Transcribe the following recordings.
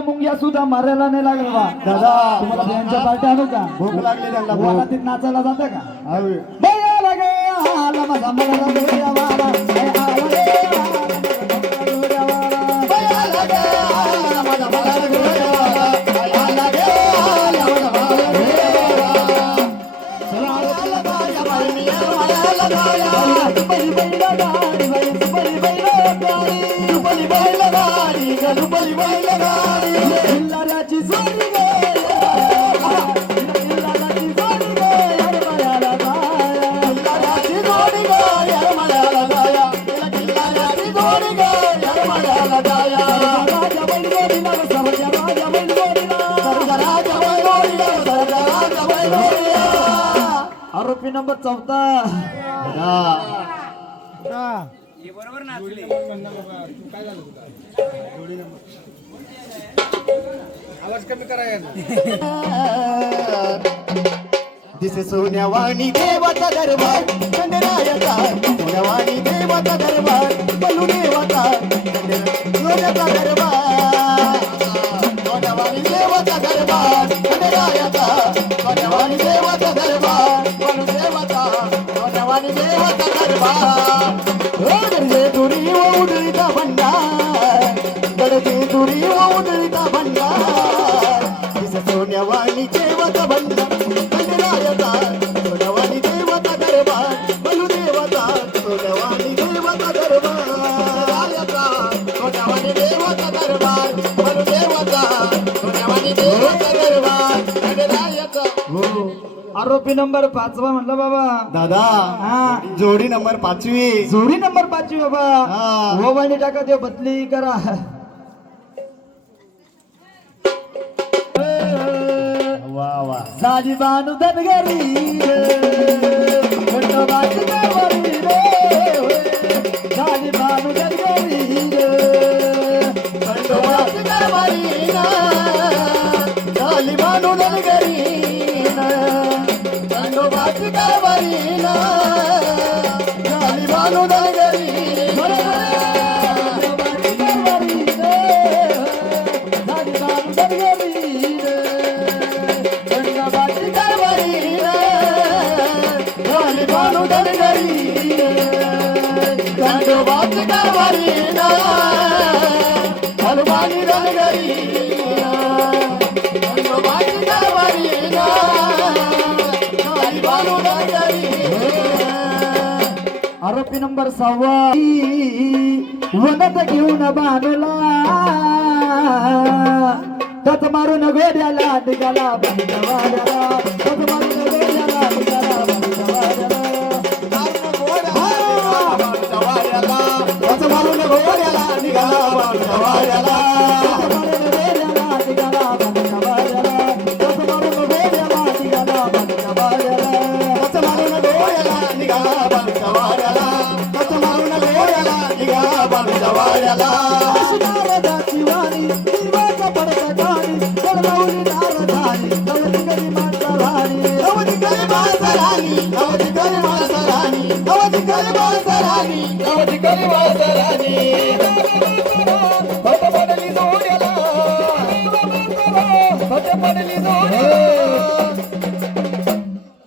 बिया मुंग्या सुद्धा मारायला नाही लागलं बा. दादा तुम्हाला बियांच्या पार्ट्या आणू का? भूक लागली त्यांना वारातीत नाचायला जातं का? हवी बयाला गया आला माझा मला गोड्या वाला. आला गया आला माझा गोड्या वाला. बयाला गया आला माझा मला गोड्या वाला. आला गया आला माझा मला गोड्या वाला. चला आला बाया बाई आला बाया. दुबई बैला गाडी बाई दुबई बैला गाडी. दुबई बैल गाडी ग दुबई बैल गाडी. किल्लाऱ्याची जोडी गे किल्लाऱ्याची जोडी गे अरे बयाला गाया. किल्लाऱ्याची जोडी ग यरमळ्याला जाया. किल्लाऱ्याची जोडी ग यरमळ्याला जाया. राजा बैल जोडीला सर्जा राजा बैल जोडीला. सरगराजा बैलोडीला सरगराजा बैलोडीला. आरोपी नंबर 14. दिसे सोन्यावाणी देवाचा दरबार खंडरायाचा. सोन्यावाणी देवाचा दरबार बलू देवाचा सोन्याचा दरबार. सोन्यावाणी देवाचा दरबार खंडरायाचा. सोन्यावाणी देवाचा दरबार बलू देवाचा. सोन्यावाणी देवाचा दरबार. गडजे दुरी उडळीचा भंडार. गडजे दुरी उडळीचा भंडार. दिसे सोन्यावाणी देवाचा भंडार खंडरायाचा. सोन्यावाणी देवाचा दरबार बलू देवाचा. सोन्यावाणी देवाचा दरबार रायाचा. सोन्यावाणी देवाचा दरबार बलू देवाचा. सोन्यावाणी देवाचा दरबार खंडरायाचा. आरोपी नंबर 5 म्हटलं बाबा. दादा हा जोडी नंबर 5वी. जोडी नंबर 5 बाबा. हा. मोबाईल टाका ते बदली करा. वा वा साडी बानू दनगरी खंडोबाची गावारी रे. साडी बानू दनगरी खंडोबाची कारभारीना. झाली बांधून घरीना. खंडोबाची कारभारीना. झाली बांधून घरी. खंडोबाची कारभारीना. झाली बांधून घरी. खंडोबाची कारभारीना. हनुमानी रणगरी. खंडोबाची कारभारीना. झाली बांधून घरी. आरोपी नंबर 6 वनत घेऊन बांधला. तत मारून गोड्याला निघाला बंदवाड्याला. तत मारून गोड्याला निघाला बंदवाड्याला. वाच मारून घोड्याला निघाला बाळूच्या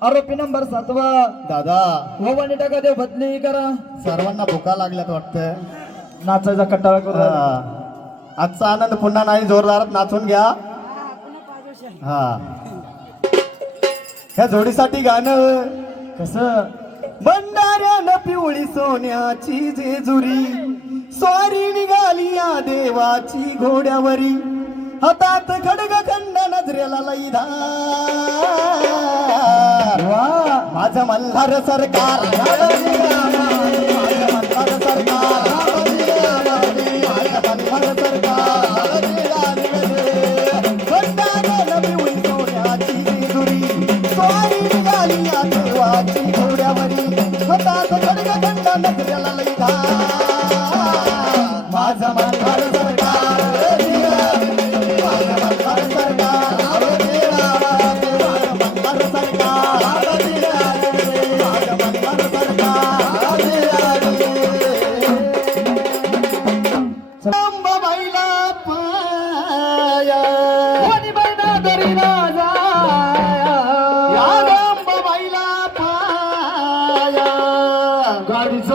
आरोपी नंबर 7 दादा मोबाईल टाका ते बदली करा. सर्वांना भुका लागल्यात वाटतं. नाचायचा कटाळा करू. आजचा आनंद पुन्हा नाही. जोरदारात नाचून घ्या. हा ह्या जोडीसाठी गाणं कसं भंडाऱ्यानं पिवळी सोन्याची जेजुरी. स्वारी निघाली या देवाची घोड्यावरी. हातात खडग खंड नजरेला लईधा. माझं मल्हार सरकार. माझं मल्हार सरकार. माझं मल्हार सरकार. भंडाऱ्यानं पिवळी सोन्याची जेजुरी. स्वारी निघाली या देवाची घोड्यावरी. हातात खडग खंड नजरेला लईधा. माझं मल्हार सरकार.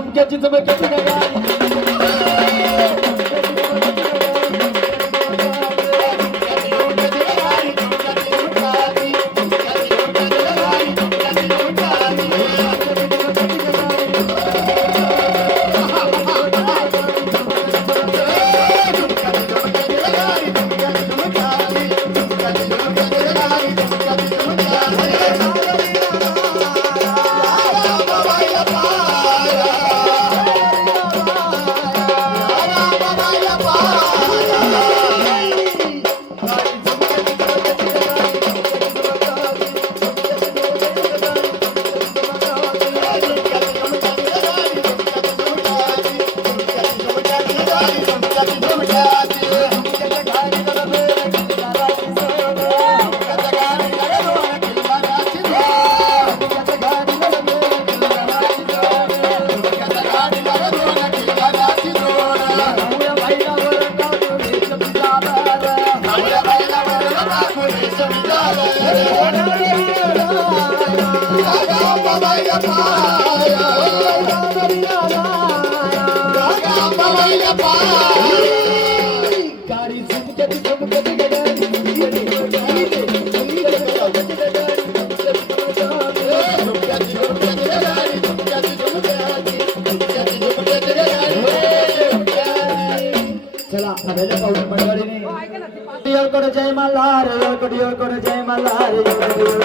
झुमक्याची चमक्याची गाडी चला आपल्याला पाऊस मंडळीने योकडे जय मल्हार योकडे जय मल्हार योकडे जय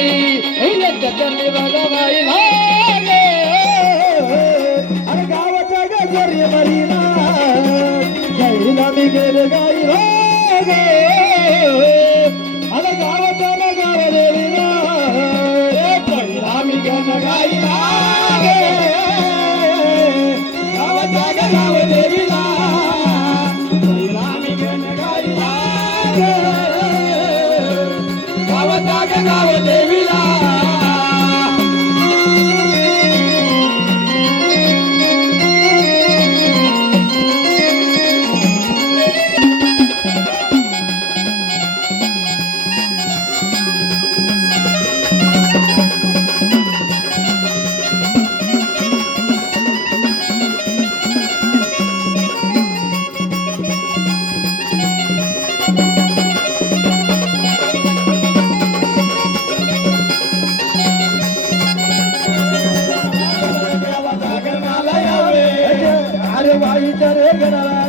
त्यांनी बघावाई लागे आणि गावाच्या गजरी मरीला गाईला मी गेले गाई लागे आणि गावाच्या गाव देवीला पहिला मी गेले गाई लागे गावाच्या गाव देवीला पहिला मी गेले गाई लागे गावाच्या गाव देवीला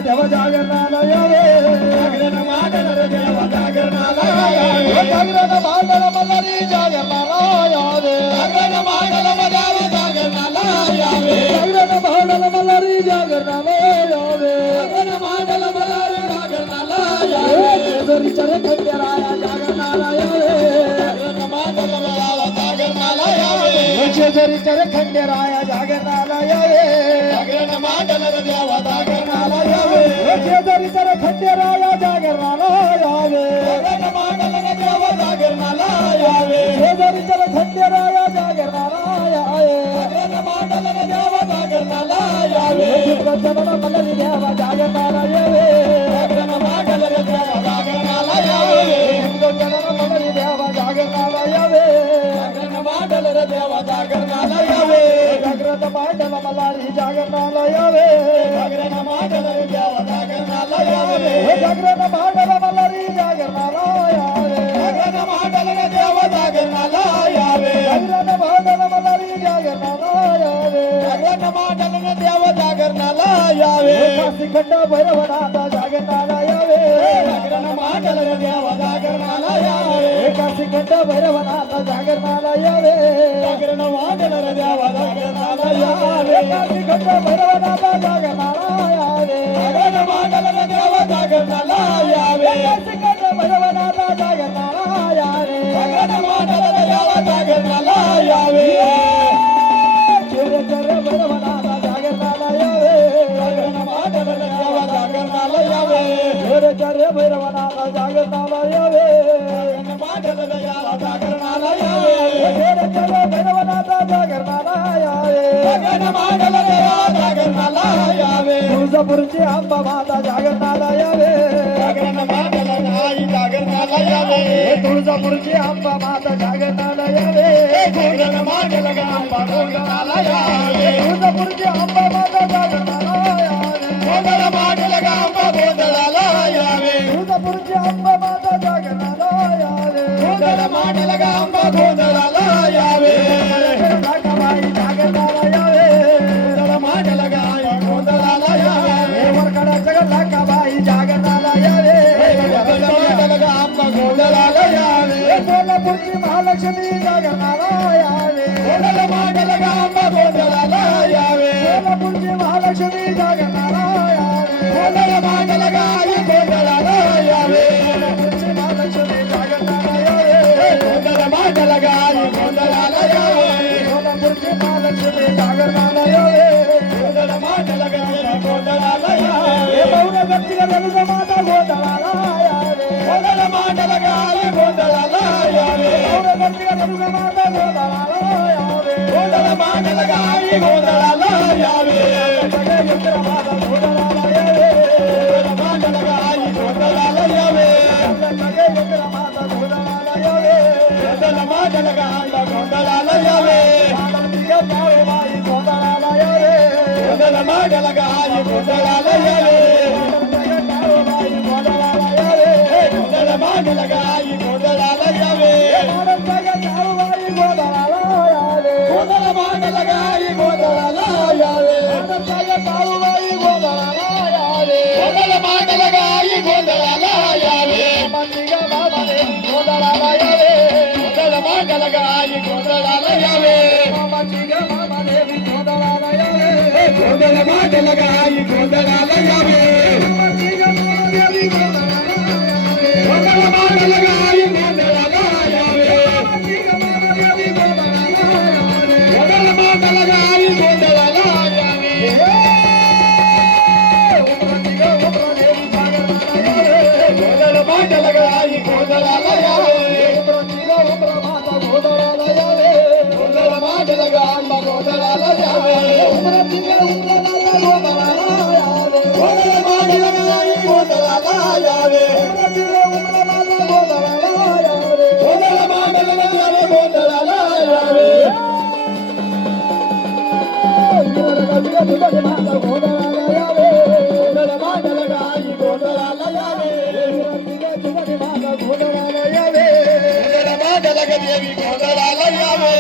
देव जागरणाला यावे जागरण मांडल देव जागरणाला यावे जागरण मांडल मल्हारी जागरणाला यावे जागरण मांडल देव जागरणाला यावे जागरण मांडल मल्हारी जागरणाला यावे जागरण मांडल मल्हारी जागरणाला यावे शेजारी चर खंडेराया जागरणाला यावे जागरण मांडल देव जागरणाला यावे शेजारी चर खंडेराया जागरणाला यावे जागरण मांडल देव जागरणाला यावे शेजारी तर खंडेराया जागरणाला यावे जागरण मांडल देव जागरणाला यावे शेजारी तर खंडेराया जागरणाला यावे जागरण मांडल देव जागरणाला यावे चित्रचरण मल्हारी देव जागरणाला यावे जागरण मांडल देव जागरणाला यावे चित्रचरण मल्हारी देव जागरणाला यावे जागरण मांडल देव जागरणाला यावे जागरण मांडल मल्हारी जागरणाला यावे जागरण मांडल देव जागरणाला यावे जागरण मांडल मल्हारी जागरणाला यावे जागरण मांडल देव जागरणाला यावे जागरण मांडल मल्हारी जागरणाला यावे जागरण मांडल देव जागरणाला यावे काशीखंड भैरवनाथ जागरणाला यावे जागरण मांडल देव जागरणाला यावे काशीखंड भैरवनाथ जागरणाला यावे जागरण मांडल देव जागरणाला यावे काशीखंड भैरवनाथ जागरणाला यावे जागरण मांडल देव जागरणाला यावे काशीखंड भैरवनाथ जागरणाला यावे जागरण मांडल देव जागरणाला यावे चेरे चेरे भैरवनाथ जागरणाला यावे जागरण मांडल देव जागरणाला यावे चेरे चेरे भैरवनाथ जागरणाला यावे जागरण मांडल देव जागरणाला यावे चेरे चेरे भैरवनाथ जागरणाला यावे जागरण मांडल देव जागरणाला यावे तुळजापूरची अंबा माता जागरणाला यावे जागरण मांडल आई जागरणाला यावे तुळजापूरची अंबा माता जागरणाला यावे जागरण मांडल अंबा गोंधळाला यावे तुळजापूरची अंबा माता जागरणाला यावे गोंधळ मांडल अंबा गोंधळाला यावे तुळजापूरची अंबा माता जागरणाला यावे गोंधळ मांडल अंबा गोंधळाला यावे लाखाबाई जागरणाला यावे गोंधळ मांडल आई गोंधळाला यावे वरकडाच्या लाखाबाई जागरणाला यावे मांडल अंबा गोंधळाला यावे सोलापूरची महालक्ष्मी जागरणाला यावे गोंधळ मांडल अंबा गोंधळाला यावे सोलापूरची महालक्ष्मी जागरणाला यावे गोंधळ मांडल आई गोंधळाला यावे सोलापूरची महालक्ष्मी जागरणाला यावे गोंधळ मांडल आई गोंधळाला यावे सोलापूरची महालक्ष्मी जागरणाला यावे गोंधळ मांडल आई गोंधळाला यावे बहुना गतीला रघुजा माता गोंधळाला यावे गोंधळ मांडल आई गोंधळाला यावे बहुना गतीला रघुजा माता गोंधळाला यावे गोंधळ मांडल आई गोंधळाला यावे सगळे मित्र माता गोंधळाला यावे गोंधळ मांडल आई गोंधळाला यावे सगळे मित्र माता गोंधळाला यावे गोंधळ मांडल आई गोंधळाला यावे बाई गोंधळाला यावे गोंधळ मांडल आई गोंधळाला यावे बाई गोंधळाला यावे गोंधळ मांडल आई गोंधळाला यावे बाई गोंधळाला यावे गोंधळ मांडल आई गोंधळाला यावे बाई गोंधळाला यावे गोंधळ मांडल आई गोंधळाला यावे मंदिगा बाबा गोंधळाला यावे गोंधळ मांडल गोंधळ मांडल गाई गोंधळाला यावे गोंधळ मांडल गाई गोंधळाला यावे गोंधळ मांडल गाई गोंधळाला यावे गोंधळ मांडल गाई गोंधळाला यावे गोंधळ मांडल गाई गोंधळाला यावे गोंधळ मांडल गाई गोंधळाला यावे गोंधळ मांडल गाई गोंधळाला यावे गोंधळ मांडल गाई गोंधळाला यावे गोंधळ मांडल देवी गोंधळाला यावे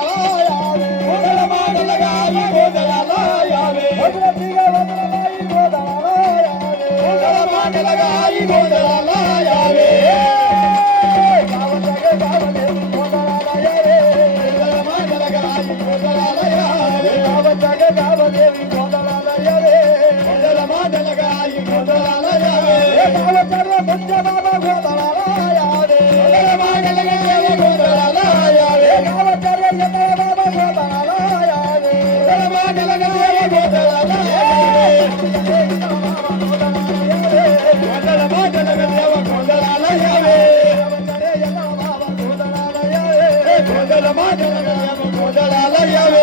गोंधळ मांडल गाई गोंधळाला यावे गोंधळ मांडल गाई गोंधळाला यावे गोंधळ मांडल गाई गोंधळाला यावे गोंधळ मांडल गाई गोंधळाला यावे गोंधळ मांडल देवी गोंधळाला यावे गोंधळ मांडल देवी गोंधळाला यावे गोंधळ मांडल देव गोंधळाला यावे गोंधळ मांडल देव गोंधळाला यावे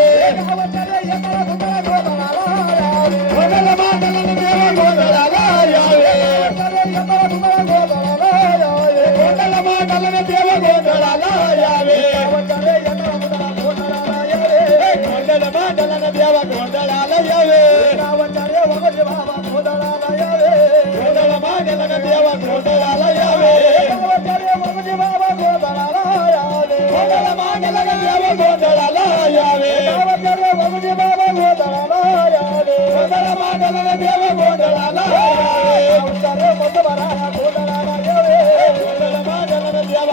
गोंधळ मांडल देव गोंधळाला यावे गोंधळ मांडल देव गोंधळाला यावे गोंधळ मांडल देव गोंधळाला यावे गोंधळ मांडल देव गोंधळाला यावे गोंधळ मांडल देव गोंधळाला यावे गोंधळ मांडल देव गोंधळाला यावे गोंधळ मांडल देव गोंधळाला यावे गोंधळ मांडल देव गोंधळाला यावे गोंधळ मांडल देव गोंधळाला यावे गोंधळ मांडल देव गोंधळाला गोंधळ मांडल देव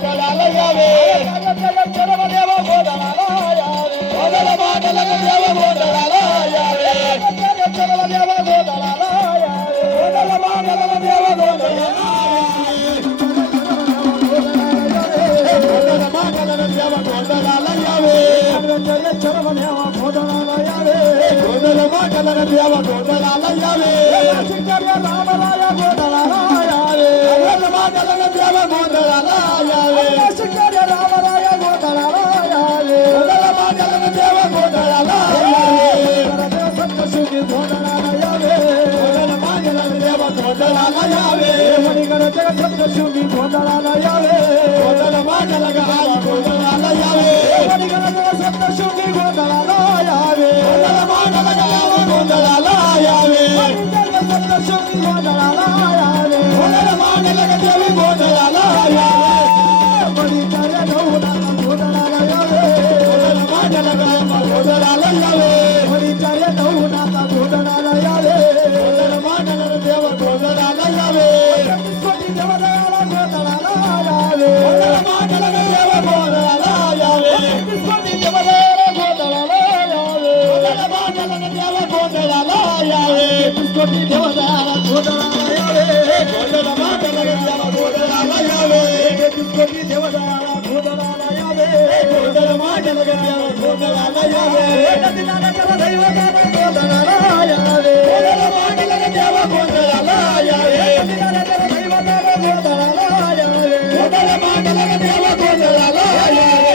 गोंधळाला यावे गोंधळ मांडल देव गोंधळाला यावे गोंधळ मांडल देव गोंधळाला यावे गोंधळ मांडल देव गोंधळाला यावे गोंधळ मांडल देव गोंधळाला यावे गोंधळाला यावे गोंधळ मांडल गाई गोंधळाला यावे सप्तशृंगी गोंधळाला यावे गोंधळ मांडल गाई गोंधळाला यावे सप्तशृंगी गोंधळाला यावे गोंधळ मांडल देवी गोंधळाला यावे परिचय नवनाथ गोंधळाला यावे गोंधळ मांडल गाई गोंधळाला यावे परिचय नवनाथ गोंधळाला यावे गोंधळ मांडल देव गोंधळाला यावे कोटी देवदयाला गोंधळाला यावे गोंधळ मांडल देव गोंधळाला यावे कोटी देवदयाला गोंधळाला यावे गोंधळ मांडल देव गोंधळाला यावे कोटी देवदयाला गोंधळाला यावे गोंधळ मांडल देव गोंधळाला यावे कोटी देवदयाला गोंधळाला यावे गोंधळ मांडल देव गोंधळाला यावे दिनानाथाला दैवताला गोंधळाला यावे गोंधळ मांडल देव गोंधळाला यावे दिनानाथाला दैवताला गोंधळाला यावे गोंधळ मांडल देव गोंधळाला यावे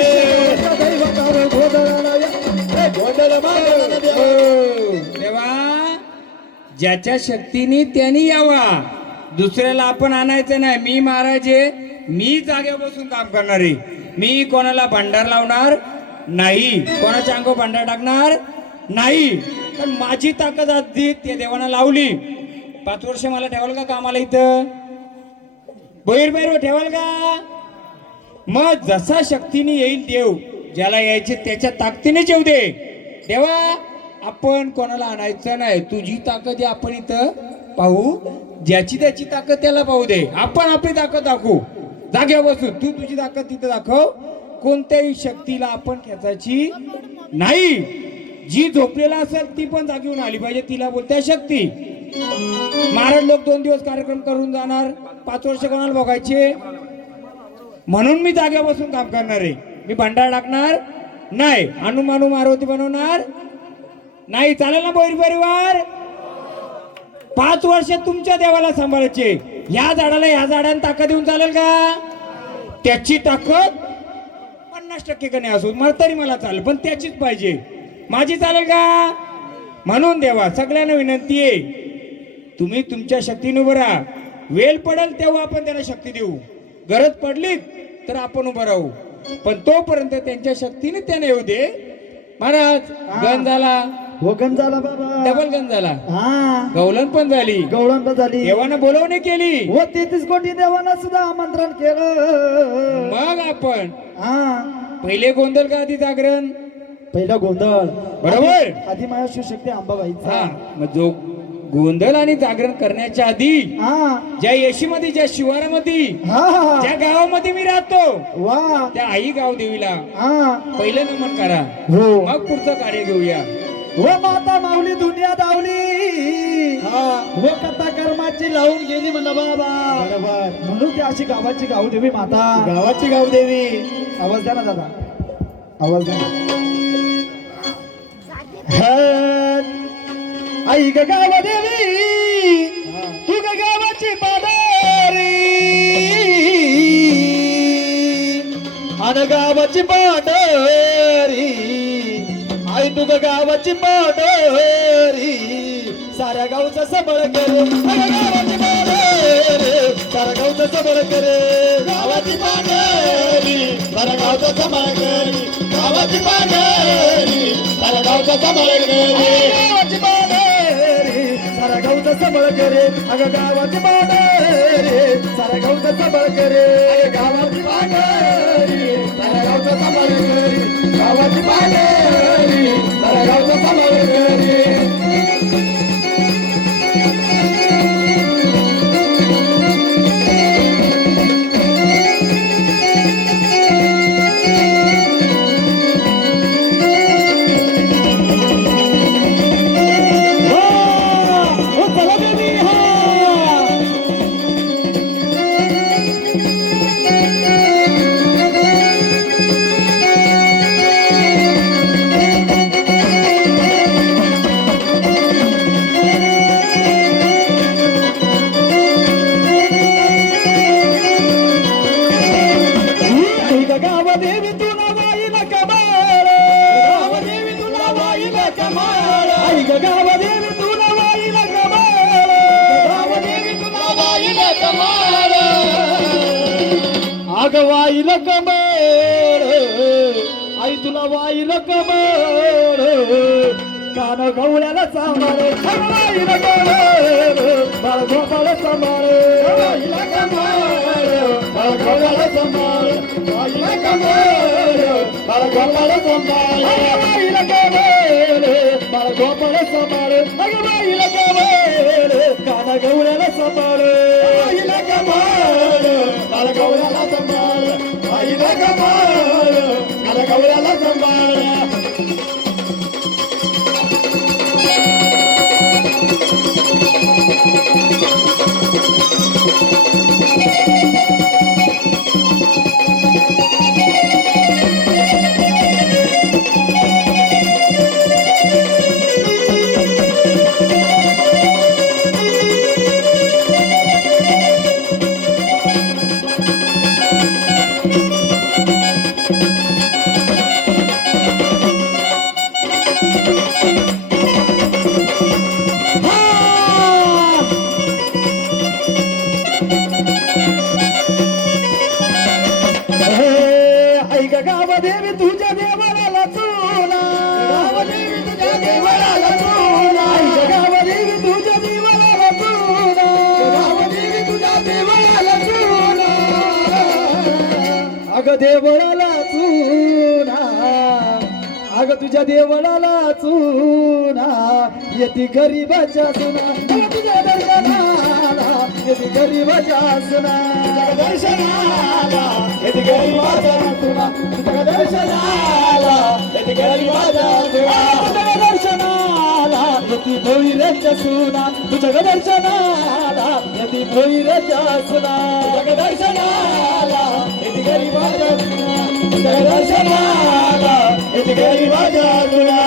दैवताला गोंधळाला यावे गोंधळ मांडल देव देवा ज्याच्या शक्तीने त्यांनी यावा, दुसऱ्याला आपण आणायचं नाही. मी महाराज आहे, मी जागेवर बसून काम करणार आहे. मी कोणाला भंडार लावणार नाही, कोणाच्या अंगावर भंडार टाकणार नाही. पण माझी ताकद आधी त्या देवानं लावली. 5 वर्ष मला ठेवाल का कामाला इथं? बहिर ठेवाल का? मग जसा शक्तीने येईल देव, ज्याला यायचे त्याच्या ताकदीनेच येऊ दे. देवा आपण कोणाला आणायचं नाही, तुझी ताकद आहे आपण इथं पाहू, ज्याची त्याची ताकद त्याला पाहू दे, आपण आपली ताकद दाखवू. जागेवर बसून तू तुझी ताकद तिथं दाखव. कोणत्याही शक्तीला आपण खेचायची नाही. जी झोपलेला असेल ती पण जागी होऊन आली पाहिजे, तिला बोलते शक्ती. महाराज लोक 2 दिवस कार्यक्रम करून जाणार, 5 वर्ष कोणाला बघायचे. म्हणून मी जागेवर बसून काम करणार आहे. मी भंडार टाकणार नाही, अनुमानू मारुती बनवणार नाही. चालेल ना बोरी परिवार? 5 वर्ष तुमच्या देवाला सांभाळायचे. ह्या झाडाला ह्या झाडाने ताकद देऊन चालेल का? त्याची ताकद 50% कमी असू मला तरी मला चालेल, पण त्याचीच पाहिजे. माझी चालेल का? म्हणून देवा सगळ्यांना विनंती आहे, तुम्ही तुमच्या शक्तीने उभं राहा. वेळ पडेल तेव्हा आपण त्यांना शक्ती देऊ, गरज पडली तर आपण उभं राहू, पण तोपर्यंत त्यांच्या शक्तीने त्याने येऊ दे. महाराज गण झाला, हो गण झाला बाबा, डबल गण झाला, हा गवलन पण झाली, गवळण पण झाली. देवानं बोलवणी केली, हो 33 कोटी देवांना सुद्धा आमंत्रण केलं. मग आपण हा पहिले गोंधळ का आधी जागरण? पहिला गोंधळ बरोबर. आधी माझ्या शिवशक्ती अंबाबाईचा. हा मग जो गोंधळ आणि जागरण करण्याच्या आधी हा ज्या येशीमध्ये, ज्या शिवारामध्ये, हा ज्या गावामध्ये मी राहतो वा त्या आई गाव देवीला हा पहिलं नमन करा, हो मग पुढचं कार्य घेऊया. हो माता माऊली दुनिया दावली, हो कथा कर्माची लावून गेली म्हणा बाबा. बरोबर, म्हणून ती अशी गावाची गावदेवी माता, गावाची गावदेवी. आवाज द्या ना दादा, आवाज द्या. आई ग गावदेवी, तू ग गावाची पाडारी, अन गावाची पाडारी. आई तू ग गावाची पाडारी, साऱ्या गावचा सबळ करे. गावाची पाडारी, साऱ्या गावचा सबळ करे. गावाची पाडारी, साऱ्या गावचा सबळ करे. गावाची पाडारी, साऱ्या गावचा सबळ करे. गावाची पाडारी, साऱ्या गावचा सबळ करे. अगं गावाची पाडारी, साऱ्या गावचा सबळ करे. गावाची पाडारी, साऱ्या गावचा सबळ करे. गावाची पाडारी, साऱ्या गावचा सबळ करे. गावदेवी तुला वाईला कमाल, गावदेवी तुला वाईला कमाल. आई ग गावदेवी तुला वाईला कमाल, गावदेवी तुला वाईला कमाल. अग वाईला कमाल, आई तुला वाईला कमाल. कान गवळ्याला सांभाळ, वाईला कमाल. बाळ गोपाळ सांभाळ, वाईला कमाल. बाळ गोपाळ सांभाळ, वाईला कमाल. बाळ गोपाळ सांभाळ, वाईला कमाल. बाळ गोपाळ सांभाळ, अग वाईला कमाल. कान गवळ्याला सांभाळ, वाईला कमाल. बाळ गवळ्याला सांभाळ, वाईला कमाल. कान गवळ्याला सांभाळ. गावदेवी तुझ्या देवाला चोला, गावदेवी तुझ्या देवाला चोला. गावदेवी तुझ्या देवाला चोला, गावदेवी तुझ्या देवाला चोला. अग देवळाला चुना, अग तुझ्या देवळाला चुना. येती गरीबाच्या सुना, तुझ्या दर्शनाला येते गरीबाच्या सुना दर्शनाला येते गरीबाच्या सुना तुझ्या दर्शनाला येते गरीबाच्या सुना तुझ्या दर्शनाला येते भोईराच्या सुना तुझ्या दर्शनाला येते भोईराच्या सुना तुझ्या दर्शनाला येते गरीबाच्या सुना तुझ्या दर्शनाला येते गरीबाच्या सुना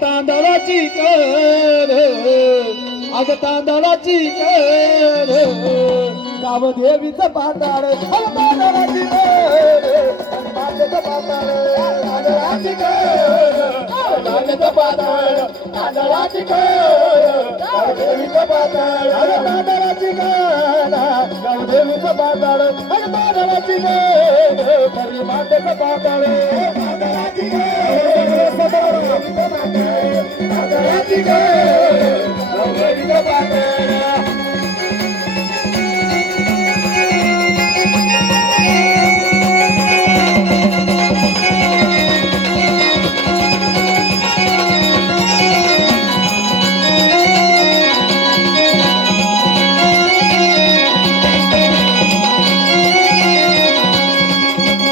तांदळाची कर अग तांदळाची कर गावदेवीचं पाताळ तांदळाची पाताळ तांदळाची पाताळ तांदळाची गावदेवीचं पाताळ तांदळाची गावदेवीचं पाताळ तांदळाची खरी मातेचं पाताळ तांदळाची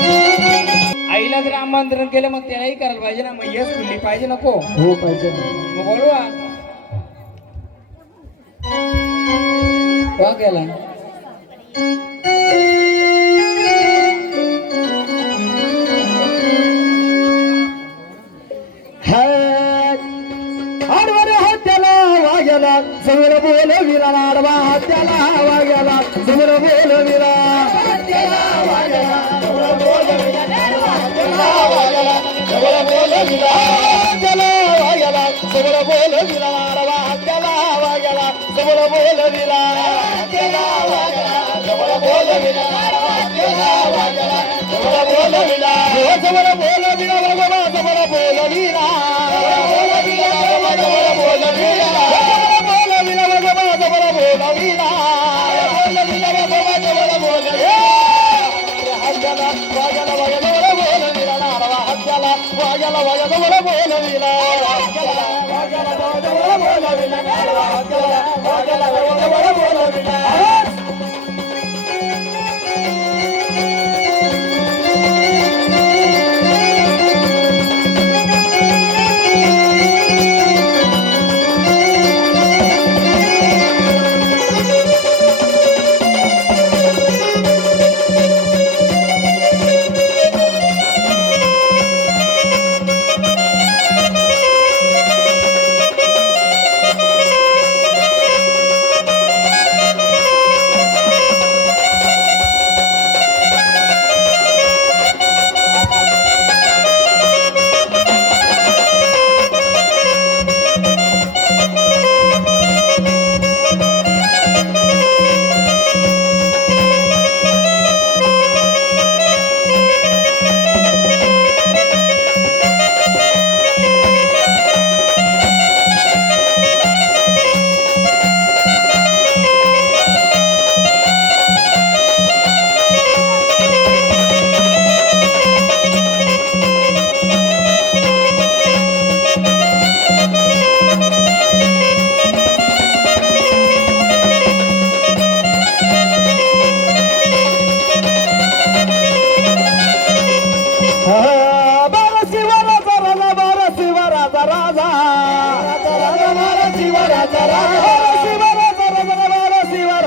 आईला जर आमंत्रण केलं मग त्यालाही करायला पाहिजे ना. मग यस खुल्ली पाहिजे नको. हो पाहिजे मग बोलवा वा गेला आडवर हात्याला वाग्याला समोर बोलविला आडवा हात्याला वाग्याला समोर बोलविला हात्याला वाग्याला समोर बोलविला हात्याला वाग्याला समोर बोलविला हात्याला वाग्याला समोर बोलविला आडवा हात्याला वाग्याला समोर बोलविला हात्याला वाग्याला समोर बोलविला आडवा हात्याला वाग्याला समोर बोलविला समोर बोलविला बाबा समोर बोलविला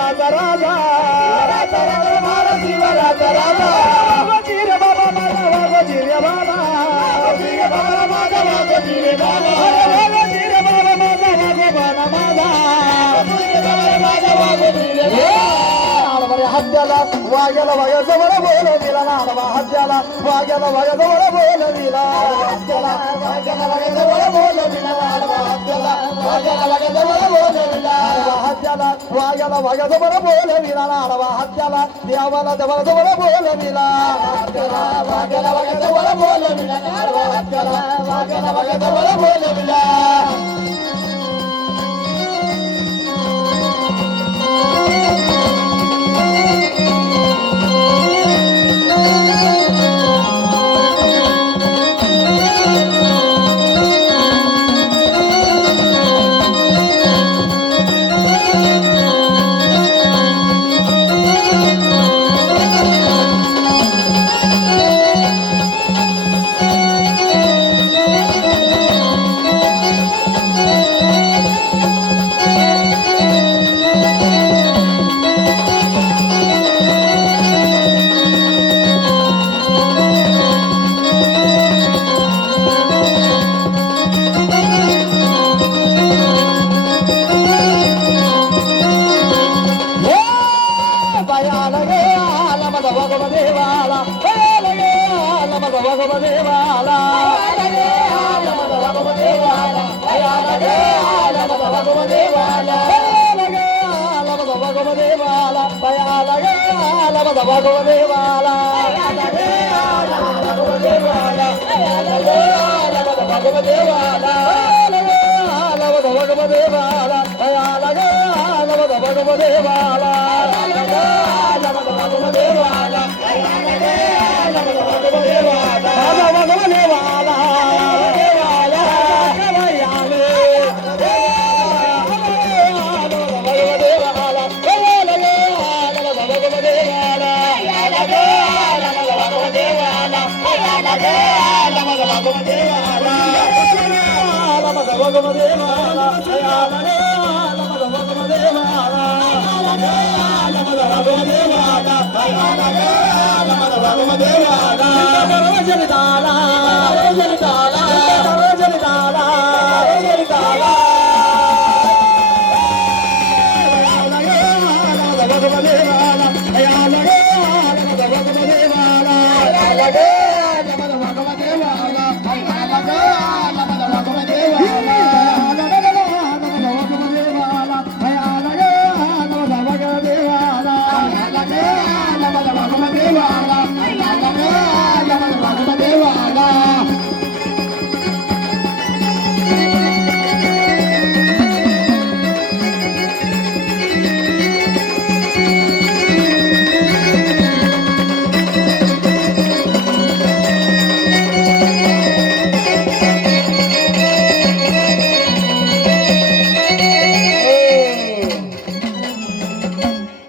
राजा रे बाबा वाघोबा रे बाबा माझा वाघोबा माझा हत्याला वाग्याला वाग्याजवळ बोल दिला नाडवा हत्याला वाग्याला वाग्याजवळ बोल दिला हत्याला वाग्याला वाग्याजवळ बोल दिला नाडवा हत्याला वाग्याला वाग्याजवळ बोल दिला हत्याला वाग्याला वाग्याजवळ बोल दिला नाडवा हत्याला देवाला देवाजवळ बोल दिला हत्याला वाग्याला वाग्याजवळ बोल दिला नाडवा हत्याला वाग्याला वाग्याजवळ बोल दिला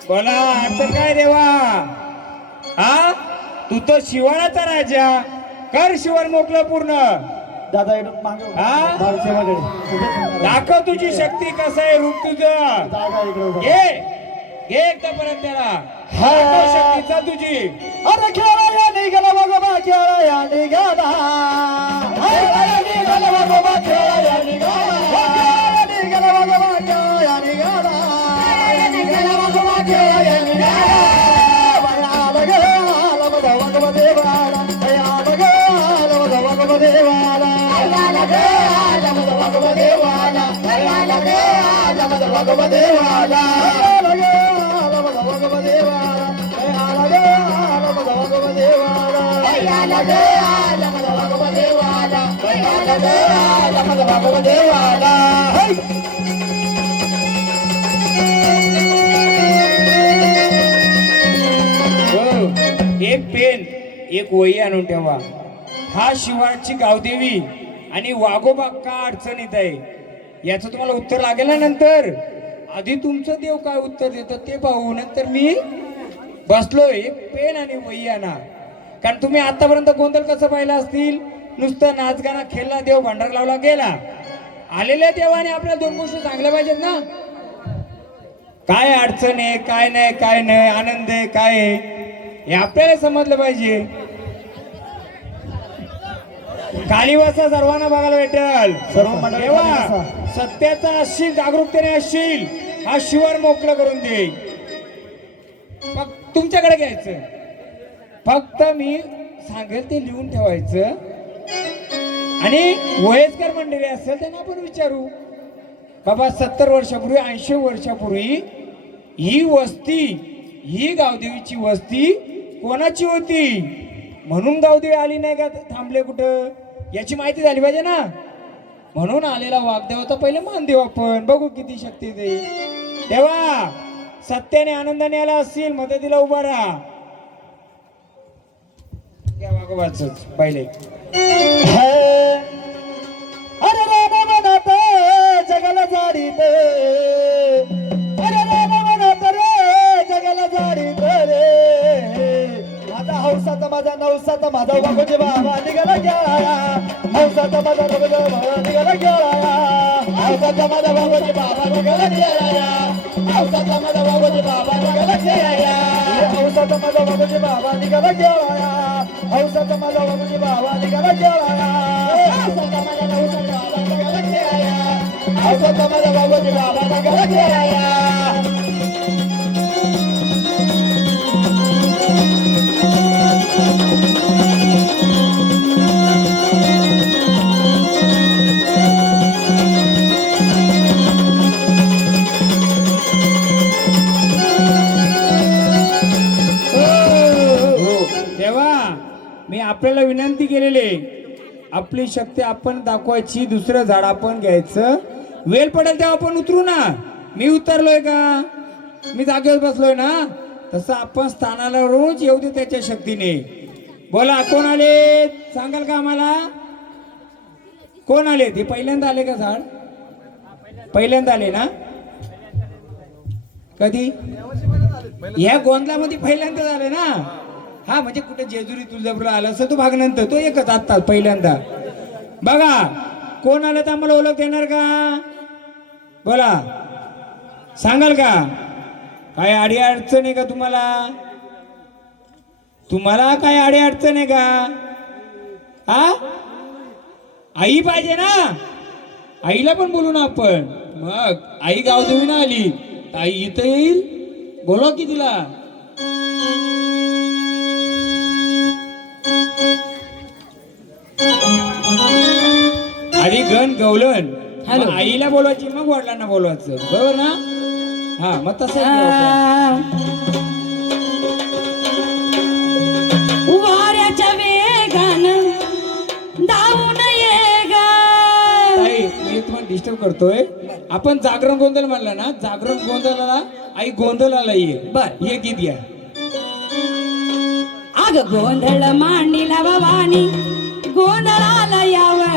बोला अडचण काय देवा हा तू तो शिवाळाचा राजा कर शिवण मोकलं पूर्ण दादा इकडं मागे हा? मागच्या मागे. दाखव तुझी शक्ती कसं आहे रूप तुझं जागा इकडं उभा. घे एकदा परत त्याला दाखव शक्ती चल तुझी अरे खेळा या निघाला बाबा खेळा या निघाला खेळा या निघाला बाबा खेळा या निघाला निघाला बाबा खेळा या निघाला निघाला बाबा खेळा या निघाला आला गे आला बाबा देवाला आला गे आला बाबा देवाला आला गे आला बाबा देवाला आला गे आला बाबा देवाला आला गे आला बाबा देवाला आला गे आला बाबा देवाला आला गे आला बाबा देवाला आला गे आला बाबा देवाला एक पेन एक वही आणून ठेवा हा शिवाची गावदेवी आणि वाघोबा का अडचणीत आहे याचं तुम्हाला उत्तर लागेल ना नंतर आधी तुमचं देव काय उत्तर देतं ते पाहू नंतर मी बसलोय पेन आणि वही आणा कारण तुम्ही आतापर्यंत गोंधळ कसं पाहिलं असतील नुसतं नाचगाणा खेळला देव भंडार लावला गेला आलेल्या देवाने आपल्याला दोन गोष्टी सांगल्या पाहिजेत ना काय अडचण आहे काय नाही आनंद आहे काय आहे हे आपल्याला समजलं पाहिजे खाली बसा, सर्वांना बघायला भेटेल. सर्व मंडळी तेव्हा खाली बसा. सत्याचा असशील, जागरूकतेने असशील, हा शिवर मोकळं करून दे. फक्त तुमच्याकडे घ्यायचं, फक्त मी सांगेल ते लिहून ठेवायचं. आणि वयस्कर मंडळी असेल त्यांना आपण विचारू, बाबा 70 वर्षापूर्वी 80 वर्षापूर्वी ही वस्ती, ही गावदेवीची वस्ती कोणाची होती, म्हणून गावदेवी आली नाही का, थांबले कुठं, याची माहिती झाली पाहिजे ना. म्हणून आलेला वाग्देवता पहिले मान देऊ आपण, बघू किती शक्ती ते. तेव्हा सत्याने आनंदाने आला असतील, मदतीला उभा राहा. या वागोबाच पहिले. अरे राम म्हणत जगाला जाडीत, अरे राम म्हणत रे जगाला जाडीत रे. माझा हौसाचा माझा नवसाचा माझा बाबूजी बाबा निघाला गेला, हौसाचा माझा बाबा निघाला गेला, हौसाचा माझा बाबूजी बाबा निघाला गेला, हौसाचा माझा बाबूजी बाबा निघाला गेला, हौसाचा माझा बाबूजी बाबा निघाला गेला, हौसाचा माझा बाबूजी बाबा निघाला गेला, हौसाचा माझा नवसाचा बाबा निघाला गेला, हौसाचा माझा बाबूजी बाबा निघाला गेला. मी आपल्याला विनंती केलेली, आपली शक्ती आपण दाखवायची, दुसरं झाड आपण घ्यायचं, वेळ पडेल तेव्हा आपण उतरू ना. मी उतरलोय का, मी जागेवर बसलोय ना, तसं आपण स्थानाला रोज येऊ दे त्याच्या शक्तीने. बोला कोण आले सांगाल का आम्हाला, कोण आले? ते पहिल्यांदा आले का झाड, पहिल्यांदा आले ना, कधी या गोंधळामध्ये पहिल्यांदा झाले ना. हा म्हणजे कुठे जेजुरी तुळजापूरला आला असं तो भाग नंतर, तो एकच आता पहिल्यांदा. बघा कोण आलं तर आम्हाला ओळख देणार का, बोला सांगाल का, काय अडी अडचण आहे का तुम्हाला, तुम्हाला काय अडी अडचण आहे का, हा आई पाहिजे ना, आईला पण बोलू ना आपण. मग आई गावदेवी ना आली तर आई इथं येईल, बोलवा की तिला. आधी गण गवलन, मग आईला बोलवायची, मग वडिलांना बोलवायचं, बरोबर ना. हा मग तसं वाऱ्याच्या वेगानं धावून ये ग. ताई मी तुम्हाला डिस्टर्ब करतोय. आपण जागरण गोंधळ म्हणला ना, जागरण गोंधळाला आई गोंधळाला ये. बर हे गीत घ्या. अग गोंधळ मांडीला भवानी गोंधळाला यावं,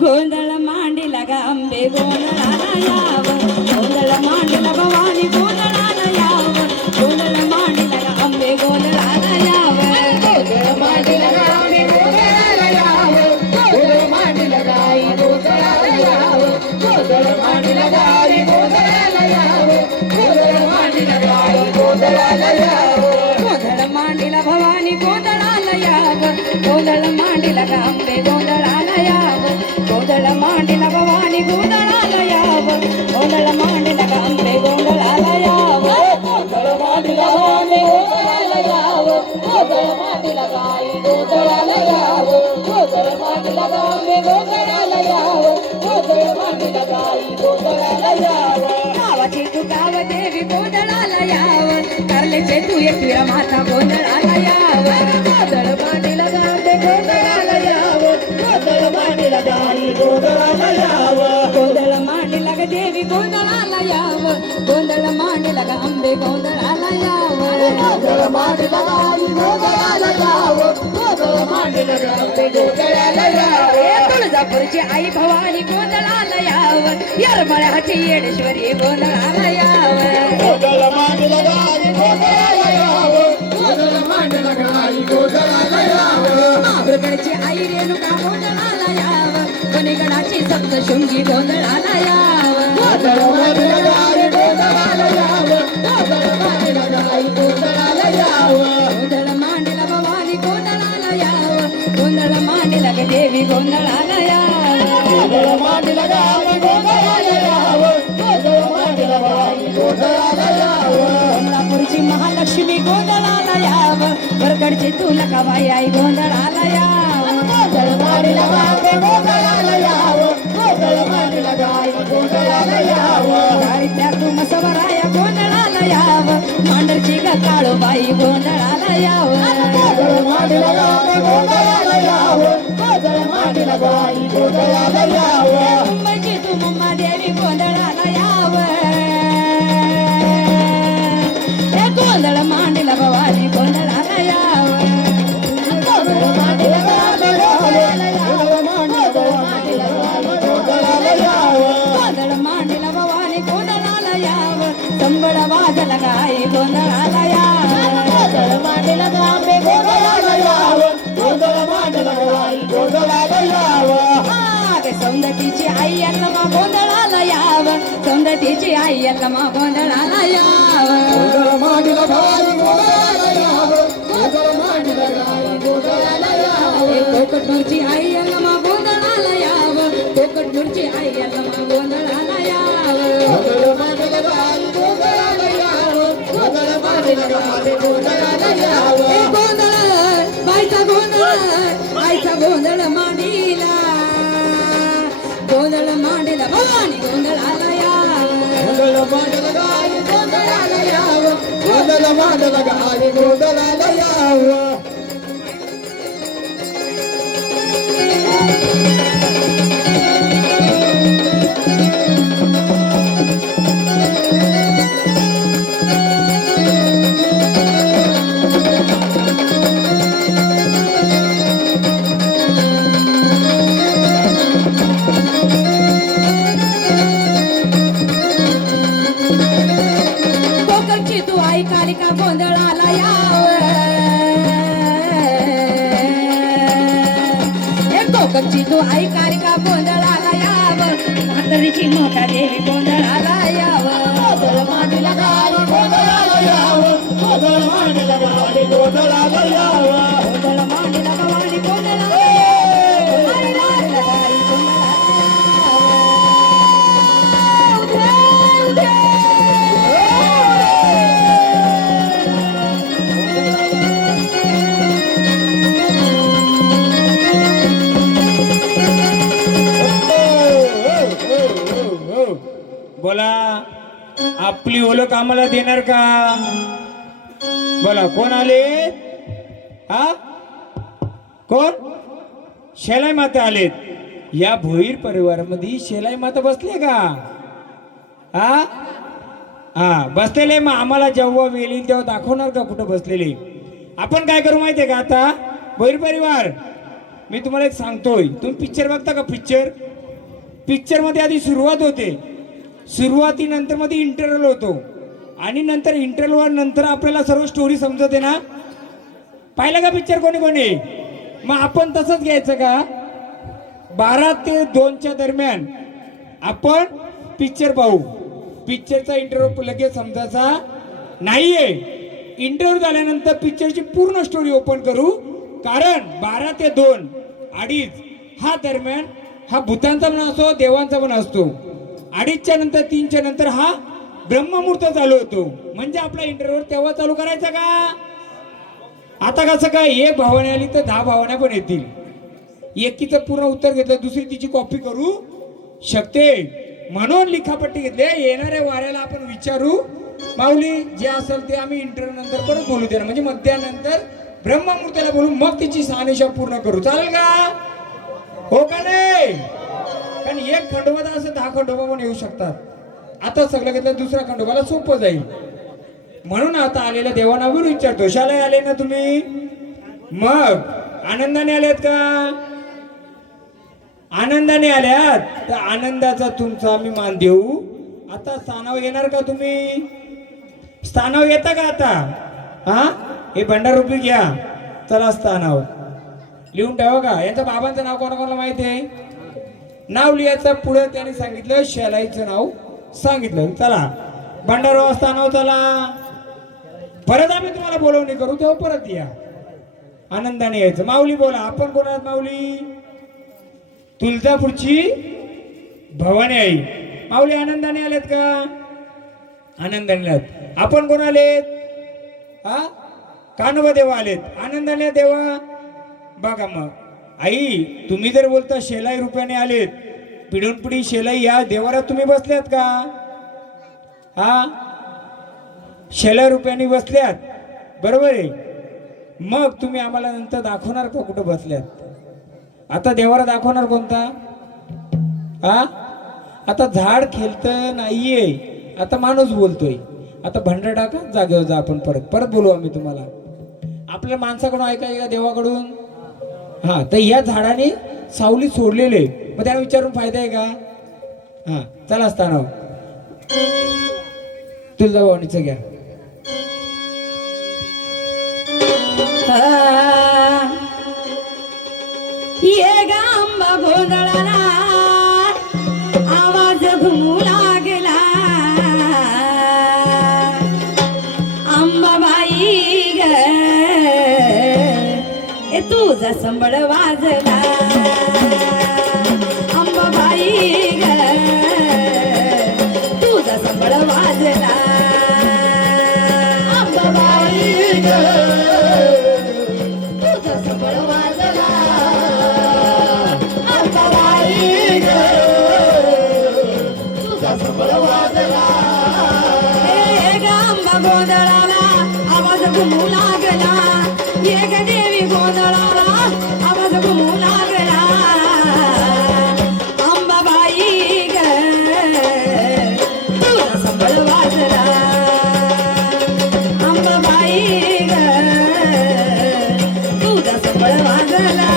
गोंधळ मांडीला ग अंबे गोंधळाला यावं, गोंधळ मांडीला भवानी गोंधळाला यावं, गोंधळ मांडीला ग अंबे गोंधळाला यावं, गोंधळ मांडीला ग अंबे गोंधळाला यावं, गोंधळ मांडीला ग आई गोंधळाला यावं, गोंधळ मांडीला ग आई गोंधळाला यावं, गोंधळ मांडीला ग आई गोंधळाला यावं, गोंधळ मांडीला भवानी गोंधळाला यावं, गोंधळ मांडीला ग अंबे गोंधळाला यावं, गोंधळ मांडीला भवानी गोंधळाला यावं, गोंधळ मांडीला ग अंबे गोंधळाला यावं, गोंधळ मांडीला भवानी गोंधळाला यावं, गोंधळ मांडीला ग आई गोंधळाला यावं, गोंधळ मांडीला ग अंबे गोंधळाला यावं, गोंधळ मांडीला ग आई गोंधळाला यावं, गावाची तू गाव देवी गोंधळाला यावं, कारलेचे तू एकविरा माता गोंधळाला यावं, गोंधळ मांडीला ग अंबे गोंधळाला यावं, गोंधळ मांडीला ग आई गोंधळाला यावं, गोंधळ मांडीला ग देवी गोंधळाला यावं, गोंधळ मांडीला ग अंबे गोंधळाला यावं, गोंधळ मांडीला ग आई गोंधळाला यावं, गोंधळ मांडीला ग अंबे गोंधळाला यावं, तुळजापूरची आई भवानी गोंधळाला यावं, येरमळ्याची येडेश्वरी गोंधळाला यावं, गोंधळ मांडीला ग आई गोंधळाला यावं, गोंधळ मांडीला ग आई गोंधळाला यावं, महाबळगडची आई रेणुका गोंधळाला यावं, वनेगडाची सप्तशृंगी गोंधळाला यावं, गोंधळ मांडीला ग आई गोंधळाला यावं, गोंधळ मांडीला ग आई गोंधळाला यावं, गोंधळ मांडीला भवानी गोंधळाला यावं, गोंधळ देवी गोंधळाला यावं गोंधळ मांडीला गावी गोंधळाला यावं गोंधळ मांडीला गावी गोंधळाला यावं कोल्हापूरची महालक्ष्मी गोंधळाला यावं वरकडची तुलकाबाई आई गोंधळाला यावं गोंधळ मांडीला गावी गोंधळाला यावं गोंधळ मांडीला गावी गोंधळाला यावं गाडीतल्या तुमसवराया गोंधळाला यावं मांडरची ग काळूबाई गोंधळाला यावं गोंधळ मांडीला गावी गोंधळाला यावं गोंधळ मांडीला गावी गोंधळाला यावं मुंबईची तू मुम्मा देवी गोंधळाला यावं हे गोंधळ मांडीला भवानी गोंधळाला यावं गोंधळ मांडीला गावी गोंधळाला यावं गोंधळ मांडीला गावी गोंधळाला यावं गोंधळ मांडीला भवानी गोंधळाला यावं संबळ वाजला गाई गोंधळाला यावं गोंधळ मांडीला गावी गोंधळाला यावं गोंधळ मांडीला गावी गोंधळाला यावं आगे सौंदतीची आई अल्लमा गोंधळाला यावं सौंदतीची आई अल्लमा गोंधळाला यावं गोंधळ मांडीला गावी गोंधळाला यावं गोंधळ मांडीला गावी गोंधळाला यावं कोकटनूरची आई अल्लमा गोंधळाला यावं कोकटनूरची आई अल्लमा गोंधळाला यावं गोंधळ मांडीला गावी गोंधळाला यावं गोंधळ मांडीला गावी गोंधळाला यावं हे गोंधळ बाईचा गोंधळ आईचा गोंधळ मांडीला गोंधळ मांडीला भवानी गोंधळाला यावं गोंधळ मांडीला गावी गोंधळाला यावं गोंधळ मांडीला गावी गोंधळाला यावं कोकणची तू आई कालिका गोंधळाला यावं हे कोकणची तू आई कालिका गोंधळाला यावं म्हातारीची मोठा देवी गोंधळाला यावं गोंधळ मांडीला गावी गोंधळाला यावं गोंधळ मांडीला गावी गोंधळाला यावं गोंधळ मांडीला भवानी गोंधळाला यावं. आई लाडला गाई गोंधळाला यावं. उधे, उधे. बोला आपली ओळख आम्हाला देणार का बोला कोण आले हा कोण शेलाई माता आलेत या भोईर परिवारामध्ये शेलाई माता बसले का हा हा बसलेले मग आम्हाला जेव्हा वेळ येईल तेव्हा दाखवणार का कुठं बसलेले आपण काय करू माहितीये का आता भोईर परिवार मी तुम्हाला एक सांगतोय तुम्ही पिक्चर बघता का पिक्चर मध्ये आधी सुरुवात होते सुरुवातीनंतर मध्ये इंटरव्हल होतो आणि नंतर इंटरव्हल नंतर आपल्याला सर्व स्टोरी समजते ना पाहिलं का पिक्चर कोणी कोणी मग आपण तसंच घ्यायचं का 12 ते 2च्या दरम्यान आपण पिक्चर पाहू पिक्चरचा इंटरव्ह्यू लगेच समजायचा नाहीये इंटरव्ह्यू झाल्यानंतर पिक्चरची पूर्ण स्टोरी ओपन करू कारण 12 ते 2 अडीच हा दरम्यान हा भूतांचा पण असतो देवांचा पण असतो 2:30च्या नंतर 3च्या नंतर हा ब्रह्ममुहूर्त चालू होतो म्हणजे आपला इंटरव्ह्यू तेव्हा चालू करायचा का आता कसं काय एक भावना आली तर 10 भावना पण येतील एकीचं पूर्ण उत्तर घेतलं दुसरी तिची कॉपी करू शकते म्हणून लिखापट्टी घेतले येणाऱ्या वाऱ्याला आपण विचारू माऊली जे असेल ते आम्ही इंटरव्ह्यू नंतर परत बोलू देणार म्हणजे मध्यानंतर ब्रह्ममुहूर्ताला बोलू मग तिची शहानिशा पूर्ण करू चालेल का हो का नाही कारण एक खंडोबा असं 10 खंडोबा पण येऊ शकतात आता सगळं घेतलं दुसऱ्या खंडोबाला सोपं जाईल म्हणून आता आलेल्या देवांना विचारतो शाळेत आले ना तुम्ही मग आनंदाने आलेत का आनंदाने आल्यात तर आनंदाचा तुमचा आम्ही मान देऊ आता स्थानावर येणार का तुम्ही स्थानावर येता का आता हा हे भंडार रुपये घ्या चला स्थानावर लिहून ठेवा का यांच्या बाबांचं नाव कोणाकोणाला माहिती आहे नाव लिहायचं पुढे त्यांनी सांगितलं शेलाईचं नाव सांगितलं चला भंडारा स्थानावर चला परत आम्ही तुम्हाला बोलवणी करू तेव्हा परत या आनंदाने यायचं माऊली बोला आपण कोण आहात माऊली तुळजापूरची भवानी आई माऊली आनंदाने आलेत का? आनंदाने आलेत. आपण कोण आलेत? हा, कान्होबा देवा आलेत. आनंदाने देवा. बघा मग आई, तुम्ही जर बोलता शेलाई रुपयाने आलेत, पिढून पिढी शेलाई या देवारात तुम्ही बसल्यात का? हा, शेलाई रुपयाने बसल्यात, बरोबर आहे. मग तुम्ही आम्हाला नंतर दाखवणार का कुठं बसल्यात? आता देवारा दाखवणार कोणता? हा, आता झाड खेळत नाहीये, आता माणूस बोलतोय. आता भंडार टाका, जागेवर जा. आपण परत बोलू आम्ही तुम्हाला. आपल्या माणसाकडून ऐकायचं का देवाकडून? हा, तर या झाडाने सावली सोडलेले, मग त्याला विचारून फायदा आहे का? हा, चला असताना तुळजाभवानीचं घ्या. ये गांबा गोंधळाला आवाज घुमू लागला. अंबाबाई ग ए तुझा संबळ वाजला. अंबाबाई ग तुझा संबळ वाजला. अंबाबाई ग तुझा संबळ वाजला. अंबाबाई ग तुझा संबळ वाजला. ए गांबा गोंधळाला आवाज घुमू लागला. ये ग देवी गोंधळाला आवाज घुमू लागला. अंबाबाई ग तुझा संबळ वाजला. अंबाबाई ग तुझा संबळ वाजला.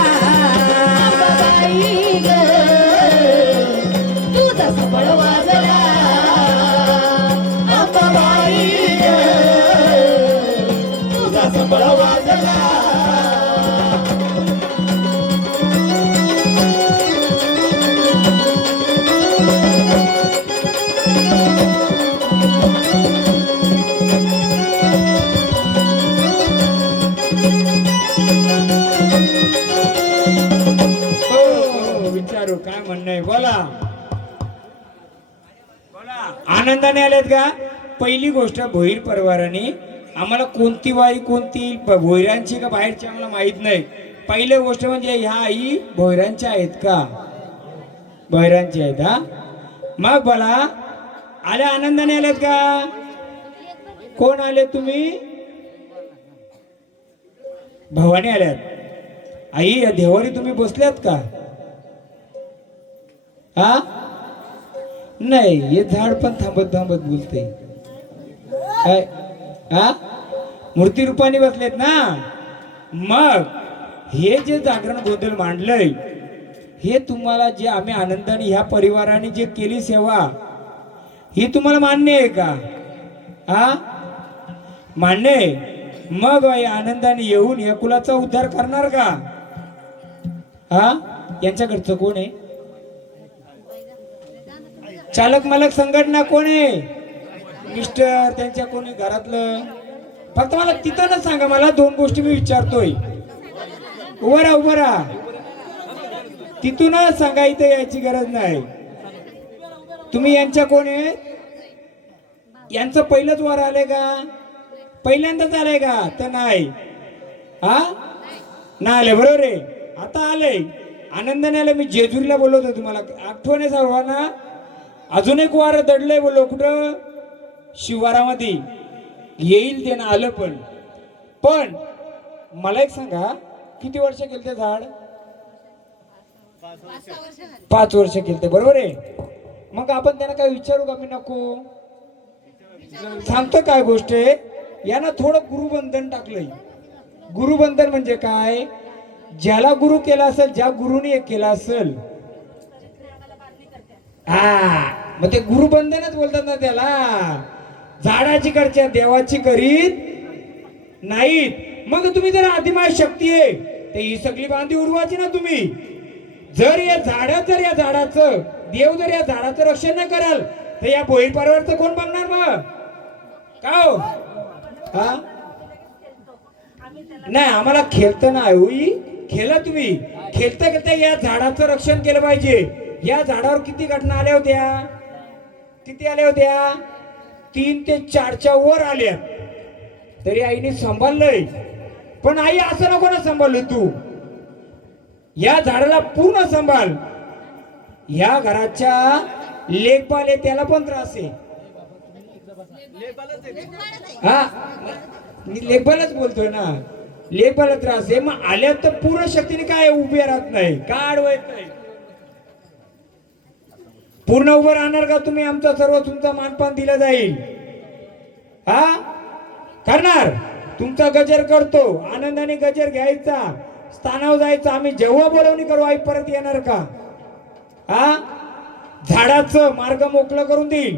अंबाबाई ग तुझा संबळ वाजला. अंबाबाई ग तुझा संबळ वाजला. हो, विचारू काय म्हणणं आहे? बोला बोला. आनंदाने आलेत का? पहिली गोष्ट, भोईर परिवाराने आम्हाला कोणती वारी कोणती भोईरांची का बाहेरची आम्हाला माहित नाही. पहिली गोष्ट म्हणजे ह्या आई भोईरांच्या आहेत का? भोईरांची आहेत. हा, मग बोला, आल्या आनंदाने आलेत का? कोण आले तुम्ही? भवानी आल्यात. आई, या देवारी तुम्ही बसल्यात का? हा, नाही, हे झाड पण थांबत थांबत बोलते. हा, मूर्ती रूपाने बसलेत ना. मग हे जे जागरण गोंधळ मांडलंय, हे तुम्हाला जे आम्ही आनंदाने ह्या परिवाराने जे केली सेवा, ही तुम्हाला मान्य आहे का? हा, मान्य आहे. मग या आनंदाने येऊन या कुलाचा उद्धार करणार का? हा, यांच्याकडचं कोण आहे? चालक मालक संघटना कोण आहे? मिस्टर, त्यांच्या कोणी घरातलं? फक्त मला तिथं सांगा. मला दोन गोष्टी मी विचारतोय. उभं राहा. तिथूनच सांगा, इथं यायची गरज नाही. तुम्ही यांच्या कोण आहे? यांचं पहिलंच वार आले का? पहिल्यांदाच आले का? तर नाही. हा, नाही आले, बरोबर आहे. आता आले, आनंदाने आले. मी जेजुरीला बोललो होतो तुम्हाला, आठवण आहे सर्वांना? अजून एक वार दडलंय बोललो. कुठं? शिवारामध्ये येईल ते ना. आलं पण मला एक सांगा, किती वर्ष केलं ते झाड? 5 वर्ष केलं ते, बरोबर आहे. मग आपण त्यांना काय विचारू का? मी नको सांगतो. काय गोष्ट आहे, यानं थोडं गुरुबंधन टाकलंय. गुरुबंधन म्हणजे काय? ज्याला गुरु केला असेल, ज्या गुरुने केला असेल, हा, मग ते गुरुबंधनच बोलतात ना त्याला. झाडाची करच्या देवाची करीत नाहीत. मग तुम्ही जर आदिमाय शक्ती आहे, तर ही सगळी बांधी उडवायची ना तुम्ही. जर या झाडाचं देव जर या झाडाचं रक्षण नाही कराल, तर या भोईर परिवाराचं कोण बघणार मग? का हो? हा, नाही, आम्हाला खेळतं नाही होई. खेळा तुम्ही. खेळता खेळता या झाडाचं रक्षण केलं पाहिजे. या झाडावर किती घटना आल्या होत्या? किती आल्या होत्या? 3 ते 4च्या वर आल्या. तरी आईने सांभाळलंय. पण आई असं नको ना सांभाळलं तू. या झाडाला पूर्ण सांभाळ. या घराच्या लेखपाल आहे त्याला पण त्रास आहे. हा मी लेखपालच बोलतोय ना. लेखपाला त्रास आहे. मग आल्या तर पूर्ण शक्तीने काय उभे राहत नाही का? अडवायत नाही. पूर्ण उभं राहणार का तुम्ही? आमचा सर्व तुमचा मानपान दिलं जाईल. हा करणार. तुमचा गजर करतो. आनंदाने गजर घ्यायचा. स्थानावर जायचं. आम्ही जेव्हा बोलवणी करू आई परत येणार का? हा झाडाचं मार्ग मोकळं करून देईल.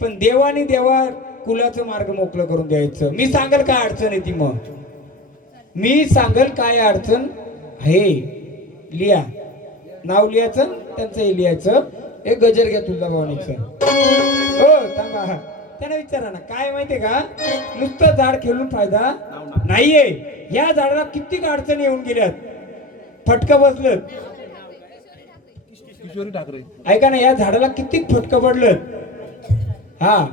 पण देवानी देवा कुलाचं मार्ग मोकळं करून द्यायचं. मी सांगेल काय अडचण आहे ती. मग मी सांगेल काय अडचण आहे. लिहा. नाव लिहायचं. त्यांचं हे लिहायचं. एक गजर घ्या तुझ्या भावनीचं. हो थांबा. त्यांना विचारा ना काय माहितीये का? नुसतं झाड खेळून फायदा नाहीये. या झाडाला किती अडचणी येऊन गेल्यात. फटकं बसलं. ऐका ना या झाडाला किती फटकं पडलं. हा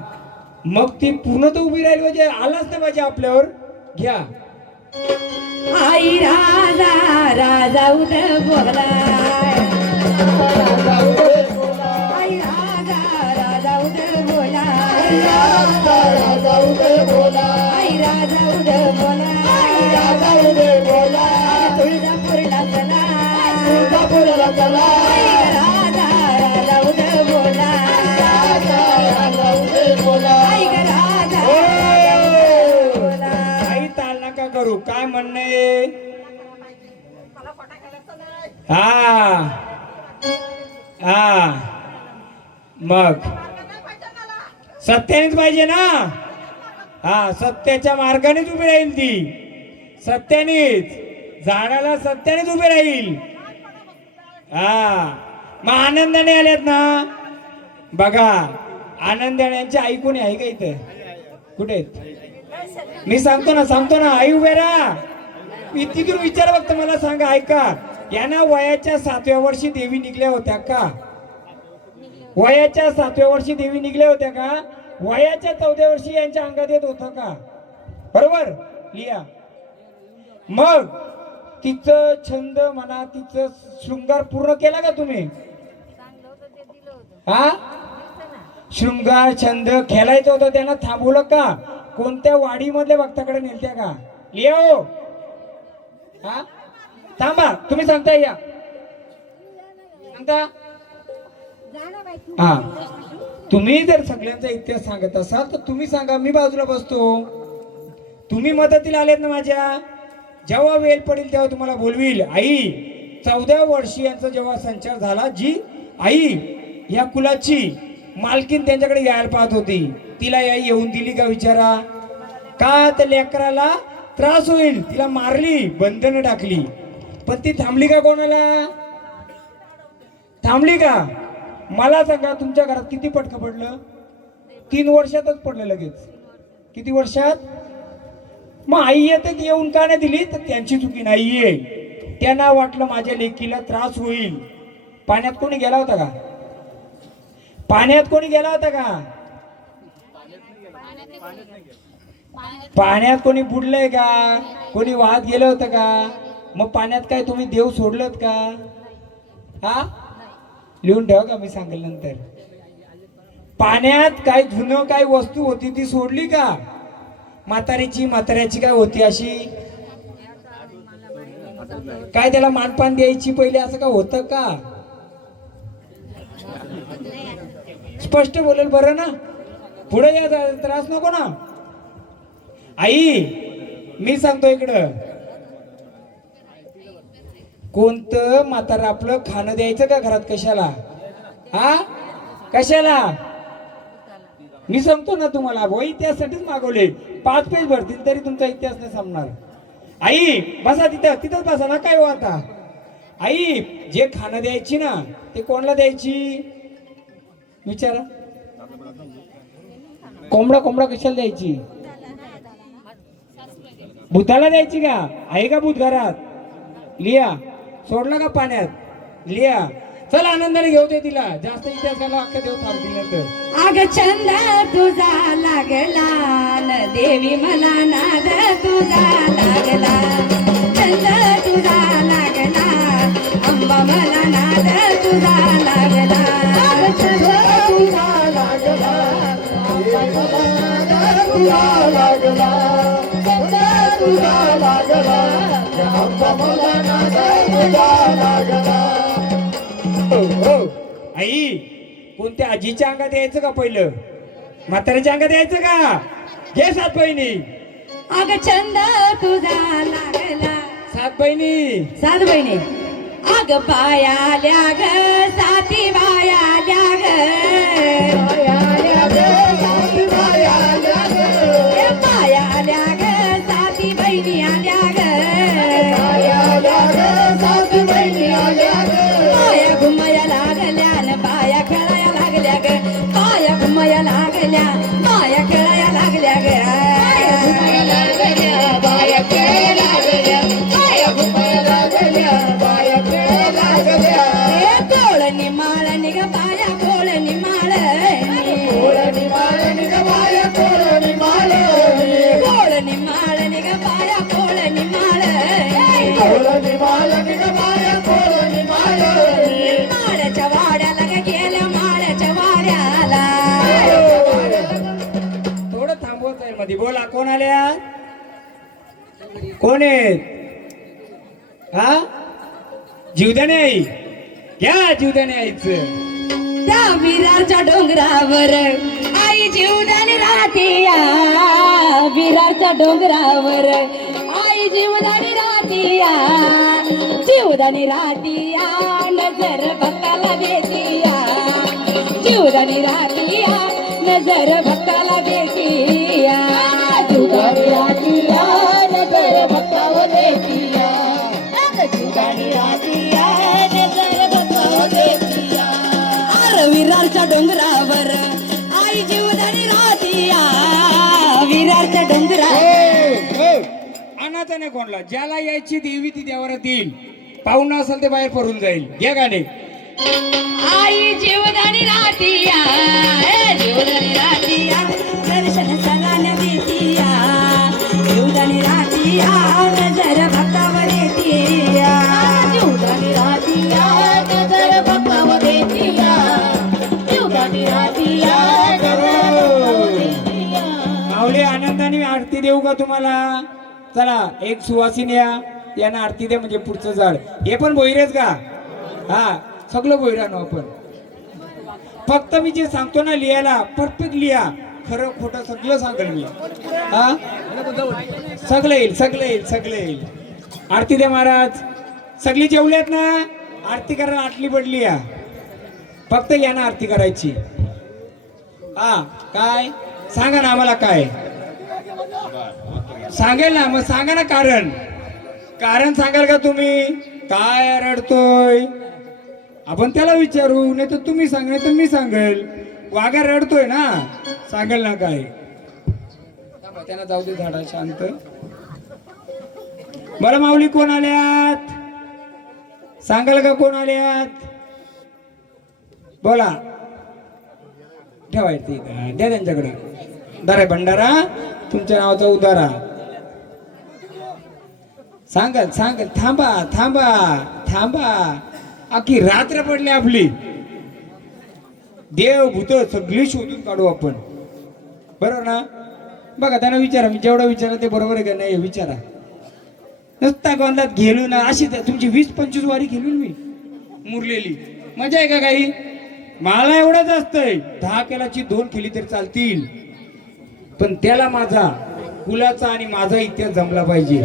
मग ती पूर्ण तर उभी राहिली पाहिजे. आलाच नाही पाहिजे आपल्यावर. घ्या. आई राजा राजा उद बोला. आई राजा राजा उद बोला. आई राजा उद बोला. तुळजापूरला चला. तुळजापूरला चला. राजा राजा उद बोला. आई ताल नका करू. काय म्हणणं आहे? हा हा मग सत्यानेच पाहिजे ना. हा सत्याच्या मार्गानेच उभी राहील ती. सत्यानेच झाडाला सत्यानेच उभी राहील. हा मग आनंदाने आल्यात ना. बघा आनंदाने यांची आई कोणी आहे का इथं? कुठे आहेत? मी सांगतो ना आई उभे राहा. तिथून विचार फक्त मला सांगा. ऐका यांना वयाच्या 7व्या वर्षी देवी निघल्या होत्या का? वयाच्या 7व्या वर्षी देवी निघल्या होत्या का? वयाच्या 14व्या वर्षी यांच्या अंगात येत होतं का? बरोबर लिहा. मग तिचं छंद म्हणा तिचं शृंगार पूर्ण केला का तुम्ही? हा शृंगार छंद खेळायचं होतं त्यांना थांबवलं का? कोणत्या वाडीमधल्या भक्ताकडे नेलत्या का? लिहो. हा थांबा तुम्ही सांगता. या सांगता. हा तुम्ही जर सगळ्यांचा इतिहास सांगत असाल तर तुम्ही सांगा. मी बाजूला बसतो. तुम्ही मदतीला आलेत ना माझ्या. जेव्हा वेळ पडेल तेव्हा तुम्हाला बोलवील. आई 14व्या वर्षी यांचा जेव्हा संचार झाला. जी आई या कुलाची मालकीन त्यांच्याकडे यायला पाहत होती. तिला आई येऊन दिली का विचारा? का त्या लेकराला त्रास होईल. तिला मारली. बंधनं टाकली. पण ती थांबली का? कोणाला थांबली का? मला सांगा तुमच्या घरात किती फटकं पडलं? 3 वर्षातच पडलं लगेच. किती वर्षात? मग आई येतात येऊन का नाही दिली? तर त्यांची चुकी नाहीये. त्यांना वाटलं माझ्या लेकीला त्रास होईल. पाण्यात कोणी गेला होता का? पाण्यात कोणी गेला होता का? पाण्यात कोणी बुडलंय का? कोणी वाहत गेलं होतं का? मग पाण्यात काय तुम्ही देव सोडलत का? हा लिहून ठेवा का? मी सांगेल नंतर. पाण्यात काय जुनं काय वस्तू होती ती सोडली का? म्हाताऱ्याची काय होती अशी? काय त्याला मानपान द्यायची पहिले असं का होतं का? स्पष्ट बोलेल बरं ना. पुढे या त्रास नको ना. आई मी सांगतो इकडं. कोणतं म्हातारा आपलं खाणं द्यायचं का घरात? कशाला? हा कशाला? मी सांगतो ना तुम्हाला. वही त्यासाठीच मागवले. 5 पेज भरतील तरी तुमचा इतिहास नाही संपणार. आई बसा तिथंच बसा ना. काय हो आता आई जे खाणं द्यायची ना ते कोणाला द्यायची विचारा? कोंबडा कशाला द्यायची? भूताला द्यायची का? आहे का भूत घरात? लिहा. सोडलं का पाण्यात लिया चल आनंदाने घेऊ दे तिला जास्त इतिहासाला अख्खा देव थांबतील नंतर अग छंद तुझा लागला न देवी मला नाद तुझा लागला छंद तुझा लागला अंबा मला नाद तुझा लागला छंद तुझा लागला तुझा लागला छंद तुझा लागला अंबा मला नाद तुझा लागला आई कोणत्या आजीच्या अंगात यायचं का पहिलं म्हाताऱ्याच्या अंगात यायचं का घे सात बहिणी अग छंद तुझा लागला सात बहिणी सात बहिणी अग पायाल्या ग साती बायाल्या ग पायाल्या ग साती बहिणी आल्या ग पाया घुमाया लागल्या न बाया खेळाया लागल्या ग पाया घुमाया लागल्या बाया खेळाया लागल्या ग कोळणी माळणी ग बाया कोळणी माळणी कोळणी माळणी ग बाया कोळणी माळणी माळ्याच्या वाड्याला ग गेल्या माळ्याच्या वाड्याला थोडं थांबवत आहे मध्ये बोला कोण आल्या कोण आहेत हा जीवदाने आई घ्या जीवदाने आईचं त्या विरारच्या डोंगरावर आई जीवदानी राहतीया विरारच्या डोंगरावर आई जीवदानी राहतीया जीवदानी राहतीया नजर भक्ताला देतीया जीवदानी राहतीया नजर भक्ताला देतीया जीवदानी राहतीया नजर भक्ताला देतीया जीवदानी राहतीया नजर भक्ताला देतीया विरारच्या डोंगरावर आई जीवदानी राहतीया विरारच्या डोंगरावर अनाथ नाही कोणला ज्याला यायची देवी ती देवारात येईल पाहुणा असेल ते बाहेर पडून जाईल घ्या गाणे आई जीवदानी राहतीया जीवदानी राहतीया दर्शन सगळ्यांना देतीया जीवदानी राहतीया नजर भक्तावर येतीया जीवदानी राहतीया नजर भक्तावर येतीया जीवदानी राहतीया माऊली आनंदाने आरती देऊ का तुम्हाला चला एक सुवासिनी यांना आरती दे म्हणजे पुढचं झाड हे पण बोईरेच का हा सगळं बोईरानो आपण फक्त मी जे सांगतो ना लिहायला परफेक्ट लिहा खरं खोटं सगळं सांगेल मी हा सगळं येईल सगळं येईल सगळं येईल आरती दे महाराज सगळी जेवल्यात ना आरती करायला आटली पडली या फक्त यांना आरती करायची हा काय सांगा ना आम्हाला काय सांगेल ना मग सांगा ना कारण कारण सांगाल का तुम्ही काय रडतोय आपण त्याला विचारू नाही तर तुम्ही सांग नाही तर मी सांगेल वाघा रडतोय ना सांगेल ना काय त्यांना जाऊ दे झाडा शांत बरं माऊली कोण आल्यात सांगाल का कोण आल्यात बोला ठेवायचं द्या त्यांच्याकडे दारा भंडारा तुमच्या नावाचा उदारा सांगाल सांगाल थांबा थांबा थांबा अख्खी रात्र पडली आपली देव भूत सगळी शोधून काढू आपण बरोबर ना बघा त्यांना विचारा मी जेवढं विचारा ते बरोबर आहे का नाही विचारा नुसता गोंधात गेलो ना अशी तुमची 20-25 वारी गेली मी मुरलेली मजा आहे का काही मला एवढंच असतंय 10 केलाची 2 केली तरी चालतील पण त्याला माझा कुलाचा आणि माझा इतिहास जमला पाहिजे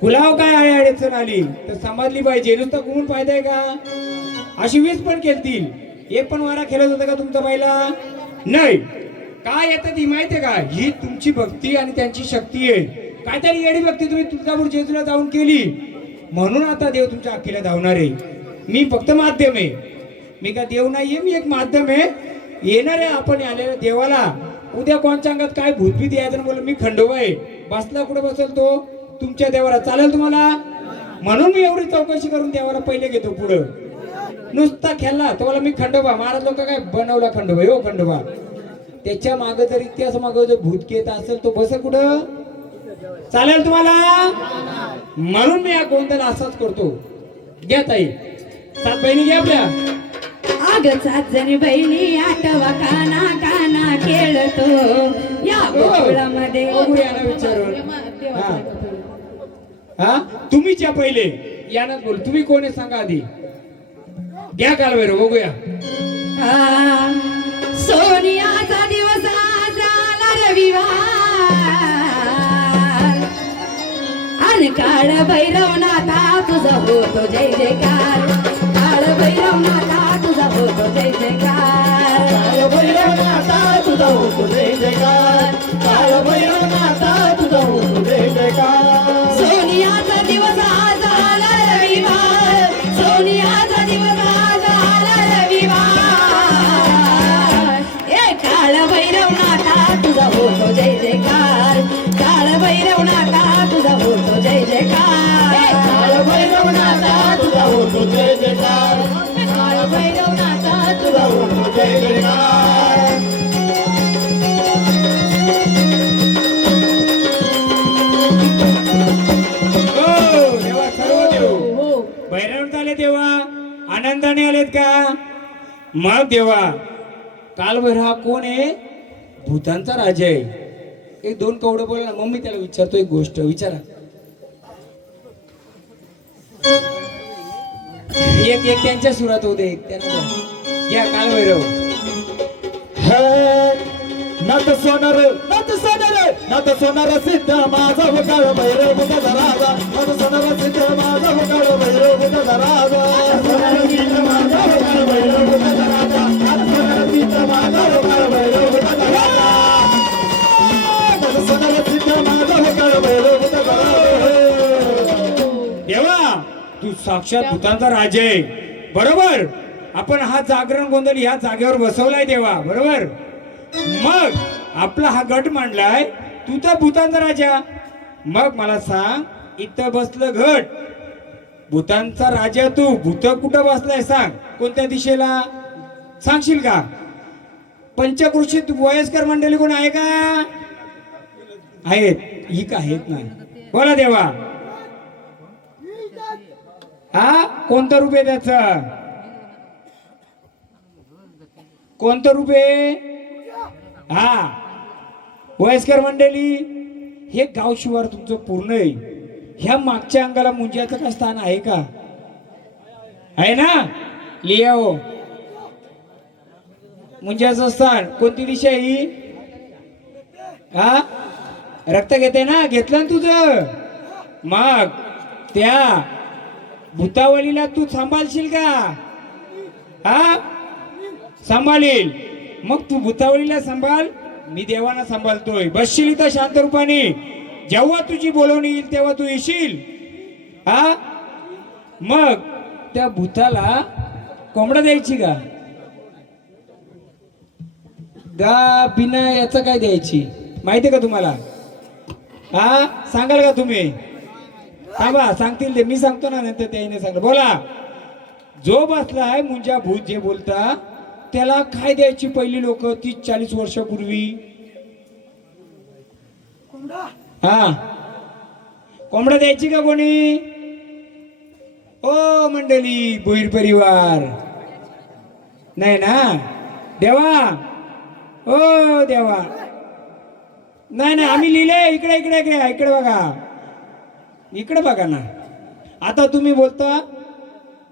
कुलाव काय आहे अडचण आली तर समजली पाहिजे नुसतं गुण फायदा आहे का अशी 20 पण केलतील एक पण वारा खेळत होता का तुमचा पहिला नाही काय येतं ती माहितीये का ही तुमची भक्ती आणि त्यांची शक्ती आहे काहीतरी येडी भक्ती तुम्ही तुळजापूर जेजूला जाऊन केली म्हणून आता देव तुमच्या अख्खीला धावणार आहे मी फक्त माध्यम आहे मी का देव नाहीये मी एक माध्यम आहे येणार आहे आपण आलेल्या देवाला उद्या कोणच्या अंगात काय भूतभीत यायचं बोल मी खंडोबा आहे बसला कुठे बसेल तो तुमच्या देवाला चालेल तुम्हाला म्हणून मी एवढी चौकशी करून देवाला पहिले घेतो पुढं. नुसता खेळला तुम्हाला मी खंडोबा, महाराज लोक काय बनवला खंडोबा, हो खंडोबा. त्याच्या माग जर इतिहास माग जर भूतकेत असेल तो बस कुठं चालेल तुम्हाला. म्हणून मी हा गोंधळ असाच करतो. घ्या ताई, 7 बहिणी घ्या आपल्या. आग 7 जणी बहिणी आठवा काना काना खेळतो या गोकुळामध्ये. बघू याला विचारून. हा तुम्हीच या पहिले, यानंच बोल. तुम्ही कोण आहे सांगा आधी. घ्या कालभैरव बघूया. सोनियाचा दिवस झाला रविवार आणि काळ भैरवनाथा तुझा होतो जय जयकार. काळ भैरवनाथा तुझा होतो जय जयकार. काळ भैरवनाथा तुझा होतो जय जयकार. काळ भैरवनाथा तुझा होतो जय जयकार. सोनियाचा दिवस झाला रविवार. सोनियाचा दिवस झाला रविवार. ए काळ भैरवनाथा तुझा होतो जय जयकार. काळ भैरवनाथा तुझा होतो जय जयकार. काळ भैरवनाथा तुझा होतो जय जयकार. काळ भैरवनाथा तुझा होतो जय जयकार. हो देवा, सर्व देव भैरवनाथ आले तेव्हा आनंदाने आलेत का. मग देवा कालभैरव हा कोण आहे. भूतांचा राजा आहे. एक 2 कवडं बोला ना. मम्मी त्याला विचारतो एक गोष्ट विचारा. एक एक त्यांच्या सुरात होते, एक त्यांना द्या. घ्या कालभैरव. नट सोनार नट सोनार नट सोनार सिद्ध माझा काळ भैरव मुखा राजा. नट सोनार सिद्ध माझा काळ भैरव मुखा राजा. सोनार सिद्ध माझा काळ भैरव मुखा राजा. सोनार सिद्ध माझा काळ भैरव मुखा राजा. नट सोनार सिद्ध माझा काळ भैरव मुखा राजा. देवा तू साक्षात भूतांचा राजा आहे. बरोबर. आपण हा जागरण गोंधळ ह्या जागेवर बसवलाय देवा. बरोबर. मग आपला हा गट मांडलाय. तू तर भूतांचा राजा. मग मला सांग, इथं बसलं घट, भूतांचा राजा तू. भूत कुठं बसलाय सांग. कोणत्या दिशेला सांगशील का. पंचकृषीत वयस्कर मंडळी कोण आहे का. आहेत. ही का आहेत ना. बोला देवा. हा कोणतं रूप आहे त्याचं. कोणतं रूप आहे. हा वयस्कर मंडळी, हे गाव शिवार तुमचं पूर्ण आहे. ह्या मागच्या अंगाला मुंज्याचं का स्थान आहे का. आहे ना. लिया हो मुंज्याचं स्थान. कोणती दिशा आहे ही. हा रक्त घेते ना. घेतलं ना तुझं. मग त्या भूतावलीला तू सांभाळशील का. हा सांभाळील. मग तू भूतावलीला सांभाळ, मी देवाना सांभाळतोय. बसशील इथं शांत रूपाने. जेव्हा तुझी बोलवणी येईल तेव्हा तू येशील. हा मग त्या भूताला कोंबडा द्यायची का. गा बिना याचं काय द्यायची माहितीये का तुम्हाला. हा सांगाल का तुम्ही. थांबा सांगतील ते. मी सांगतो ना नंतर त्याने सांग. बोला. जो बसलाय मुंजा भूत जे बोलता त्याला काय द्यायची पहिली लोक 30-40 वर्षापूर्वी. हा कोंबडा द्यायची का कोणी. ओ मंडळी भोईर परिवार नाही ना. देवा ओ देवा. नाही नाही आम्ही लिहिले. इकडे इकडे इकडे इकडे बघा. इकडे बघा ना. आता तुम्ही बोलता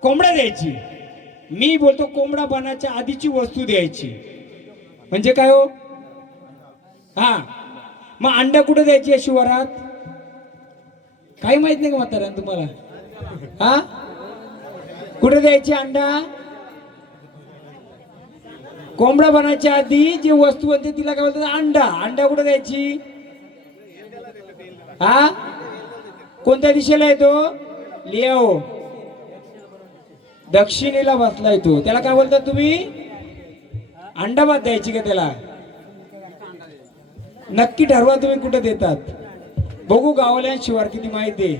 कोंबडा द्यायची. मी बोलतो कोंबडा बनाच्या आधीची वस्तू द्यायची. म्हणजे काय हो. हा मग अंडा कुठे द्यायची या शिवारात. काही माहित नाही का म्हातारा तुम्हाला. हा कुठे द्यायची अंडा. कोंबडा बनायच्या आधी जी वस्तू बनते तिला काय बोलतात अंडा. अंडा कुठे द्यायची. हा कोणत्या दिशेला येतो. लिओ दक्षिणेला बसलाय तो. त्याला काय बोलतात तुम्ही. अंडा भात द्यायची का त्याला. नक्की ठरवा तुम्ही कुठे देतात. बघू गावाला शिवार किती माहिती आहे.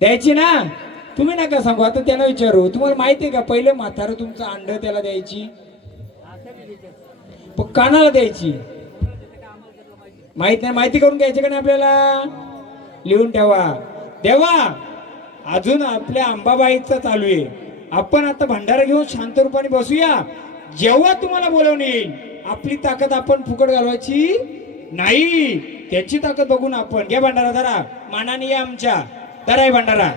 द्यायची ना. तुम्ही नका सांगू, आता त्याला विचारू. तुम्हाला माहिती आहे का पहिलं म्हातारं तुमचं अंड त्याला द्यायची, पण कानाला द्यायची. माहित नाही, माहिती करून घ्यायची का नाही आपल्याला? लिहून ठेवा. देवा अजून आपल्या अंबाबाईचा चालू आहे. आपण आता भंडारा घेऊन शांत रूपाने बसूया. जेव्हा तुम्हाला बोलवून येईल, आपली ताकद आपण फुकट घालवायची नाही. त्याची ताकद बघून आपण घ्या भंडारा. धरा मानाने या आमच्या. धरा आहे भंडारा.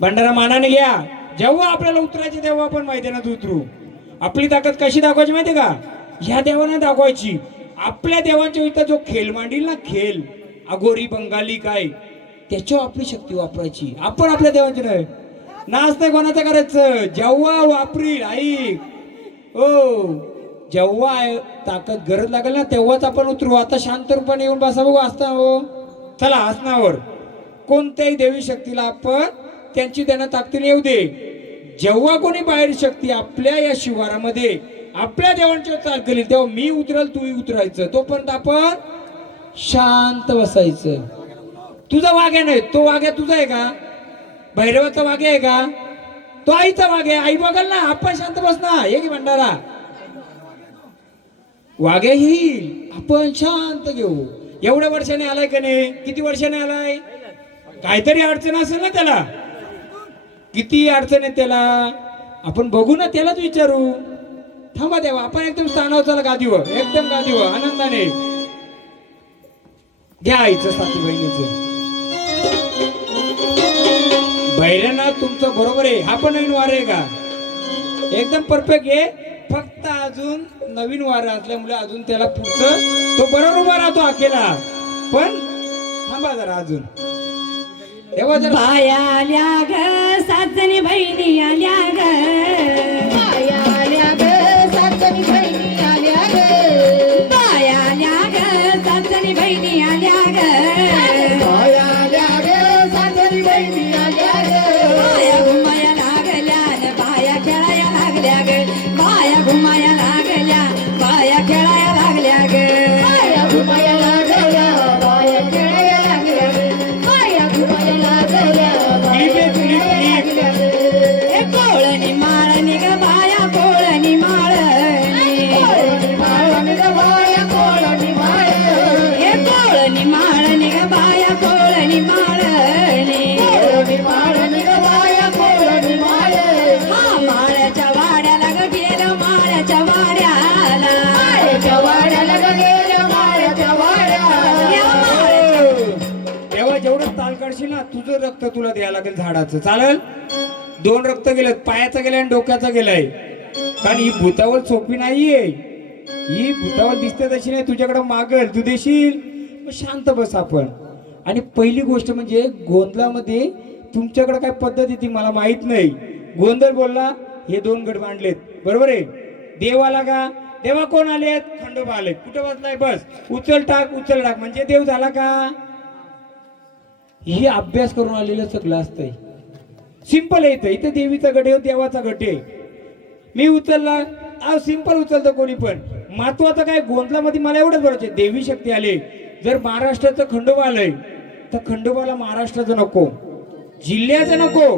भंडारा मानाने घ्या. जेव्हा आपल्याला उतरायचे तेव्हा आपण मैदानात उतरू. आपली ताकद कशी दाखवायची माहिती का? ह्या देवाने दाखवायची. आपल्या देवांच्या इथं जो खेळ मांडील ना, खेळ अगोरी बंगाली काय, त्याच्यावर आपली शक्ती वापरायची. आपण आपल्या देवांची नाही. नाच नाही कोणाचं करायचं. जेव्हा वापरील ऐक ओ, जेव्हा ताकद गरज लागेल ना तेव्हाच आपण उतरू. आता शांत रूपाने येऊन बसा बघू. असता हो चला आसनावर. कोणत्याही देवी शक्तीला आपण त्यांची त्यांना ताकदीने येऊ दे. जेव्हा कोणी बाहेर शक्ती आपल्या या शिवारामध्ये आपल्या देवांच्या चाल करेल तेव्हा मी उतरल, तूही उतरायचं. तोपर्यंत आपण शांत बसायचं. तुझा वाघ्या नाही, तो वाघ्या तुझा आहे का? भैरवाचा वाघ्या आहे का? तो आईचा वाघ्या. आई बघाल ना, आपण शांत बस ना. हे की भंडारा वाघ्या येईल, आपण शांत घेऊ. एवढ्या वर्षाने आलाय का नाही? किती वर्षाने आलाय? काहीतरी अडचण असेल ना त्याला. किती अडचण आहे त्याला, आपण बघू ना, त्यालाच विचारू. थांबा देवा, आपण एकदम स्थानावर चला गादीवर, एकदम गादीवर आनंदाने घ्या आईचं साथी बहिणीचं. भैरनाथ तुमचं बरोबर आहे. हा पण नवीन वार आहे का? एकदम परफेक्ट आहे. फक्त अजून नवीन वार असल्यामुळे अजून त्याला पुढचं तो बरोबर उभा राहतो अकेला. पण थांबा जरा अजून. तेव्हा जरा बाया आल्या ग, सासणी बहिणी आल्या ग. बाया आल्या ग, सासणी बहिणी आल्या ग. बाया आल्या ग, सासणी बहिणी आल्या ग. बाया आल्या ग, सासणी बहिणी आल्या ग. बाया घुमाया लागल्या न बाया खेळाया लागल्या ग. बाया घुमाया लागल्या, बाया खेळाया लागल्या ग. बाया घुमाया लागल्या, बाया खेळाया लागल्या ग. बाया घुमाया लागल्या, बाया खेळाया लागल्या ग. ए कोळणी माळणी ग बाया, कोळणी माळणी. कोळणी माळणी ग बाया, कोळणी माळणी. ए कोळणी माळणी ग बाया, कोळणी माळणी. कोळणी माळणी ग बाया, कोळणी माळणी. हा माळ्याच्या वाड्याला ग गेलं, माळ्याच्या वाड्याला. माळ्याच्या वाड्याला ग गेलं, माळ्याच्या वाड्याला. या माळ्याच्या तेव्हा जेवढं ताल काढशील ना, तुझं रक्त तुला द्यायला लागेल झाडाचं. चालेल? 2 रक्त गेलेत, पायाचं गेलंय आणि डोक्याचं गेलंय. कारण ही भूतावर सोपी नाहीये. ही भूतावर दिसते तशी नाही. तुझ्याकडे मागल, तू देशील. मग शांत बस आपण. आणि पहिली गोष्ट म्हणजे गोंधळामध्ये तुमच्याकडे काय पद्धत आहे ती मला माहित नाही. गोंधळ बोलला, हे 2 गट मांडलेत, बरोबर आहे. देवाला का? देवा कोण आलेत? खंडोबा आलेत. कुठं बसलाय? बस. उचल टाक, उचल टाक म्हणजे देव झाला का? ही अभ्यास करून आलेलं सगळं असतंय. सिंपल आहे. इथं देवीचा गट आहे, देवाचा गट आहे. मी उचलला, सिंपल उचलतो कोणी पण. महत्वाचं काय, गोंधळामध्ये मला एवढंच बोलायचं, देवी शक्ती आले. जर महाराष्ट्राचं खंडोबा आलंय तर खंडोबाला महाराष्ट्राचं नको, जिल्ह्याचं नको,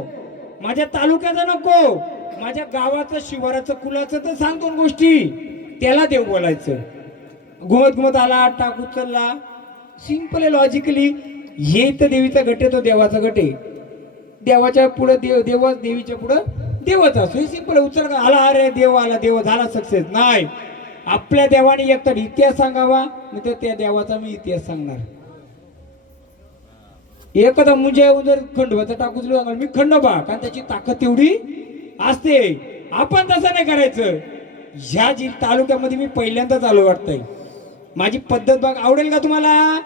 माझ्या तालुक्याचं नको, माझ्या गावाचं, शिवाराचं, कुलाचं तर सांग 2 गोष्टी. त्याला देव बोलायचं. घुमत घुमत आला, टाक उचलला. सिंपल आहे लॉजिकली. हे तर देवीचा गट आहे, तो देवाचा गट आहे. देवाच्या पुढे देव, देवीच्या पुढे देवच असतो. हे सिंपल. उचल का आला, अरे देव आला, देव झाला सक्सेस. नाही, आपल्या देवाने एकतर इतिहास सांगावा, नाही तर त्या देवाचा मी इतिहास सांगणार. एखादा मुंजे जर खंडोबाचा टाकूच मी खंडोबा, कारण त्याची ताकद तेवढी असते. आपण तसं नाही करायचं. ह्या तालुक्यामध्ये मी पहिल्यांदाच आलो वाटतंय. माझी पद्धत बघ, आवडेल का तुम्हाला?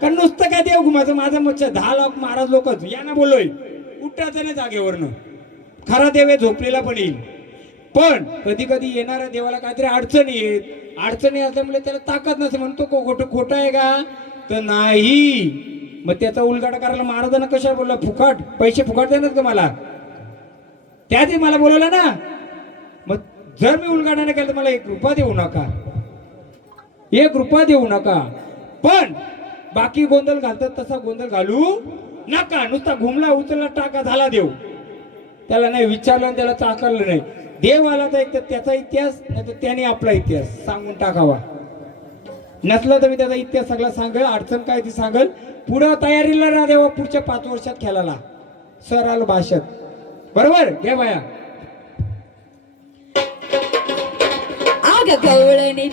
कारण नुसतं काय देव घुमायचं. माझं मच्छ 10 लाख महाराज लोकच या ना बोलोय, उठायचं नाही जागेवरनं. खरा देव आहे, झोपलेला पण येईल. पण कधी कधी येणाऱ्या देवाला काहीतरी अडचणी येत. अडचणी असल्यामुळे त्याला ताकद नसे म्हणतो. खोटं आहे का? तर नाही. मग त्याचा उलगाडा करायला महाराजांना कशा बोलला? फुकट पैसे फुकट देणार का मला? त्याआधी मला बोलवलं ना. मग जर मी उलगाडा नाही केला तर मला 1 रुपया देऊ नका, 1 रुपया देऊ नका. पण बाकी गोंधळ घालतात तसा गोंधळ घालू नका नुसता घुमला उचलला टाका झाला देव. त्याला नाही विचारलं आणि त्याला चाकरलं नाही. देव आला तर एक तर त्याचा इतिहास नाही तर त्याने आपला इतिहास सांगून टाकावा. नसलं तर मी त्याचा इतिहास सगळा सांगेल, अडचण काय ती सांगेल. पुढं तयारीला राहा देवा पुढच्या 5 वर्षात खेळायला सर आलो भाषेत. बरोबर घे बाया. आग गवळणी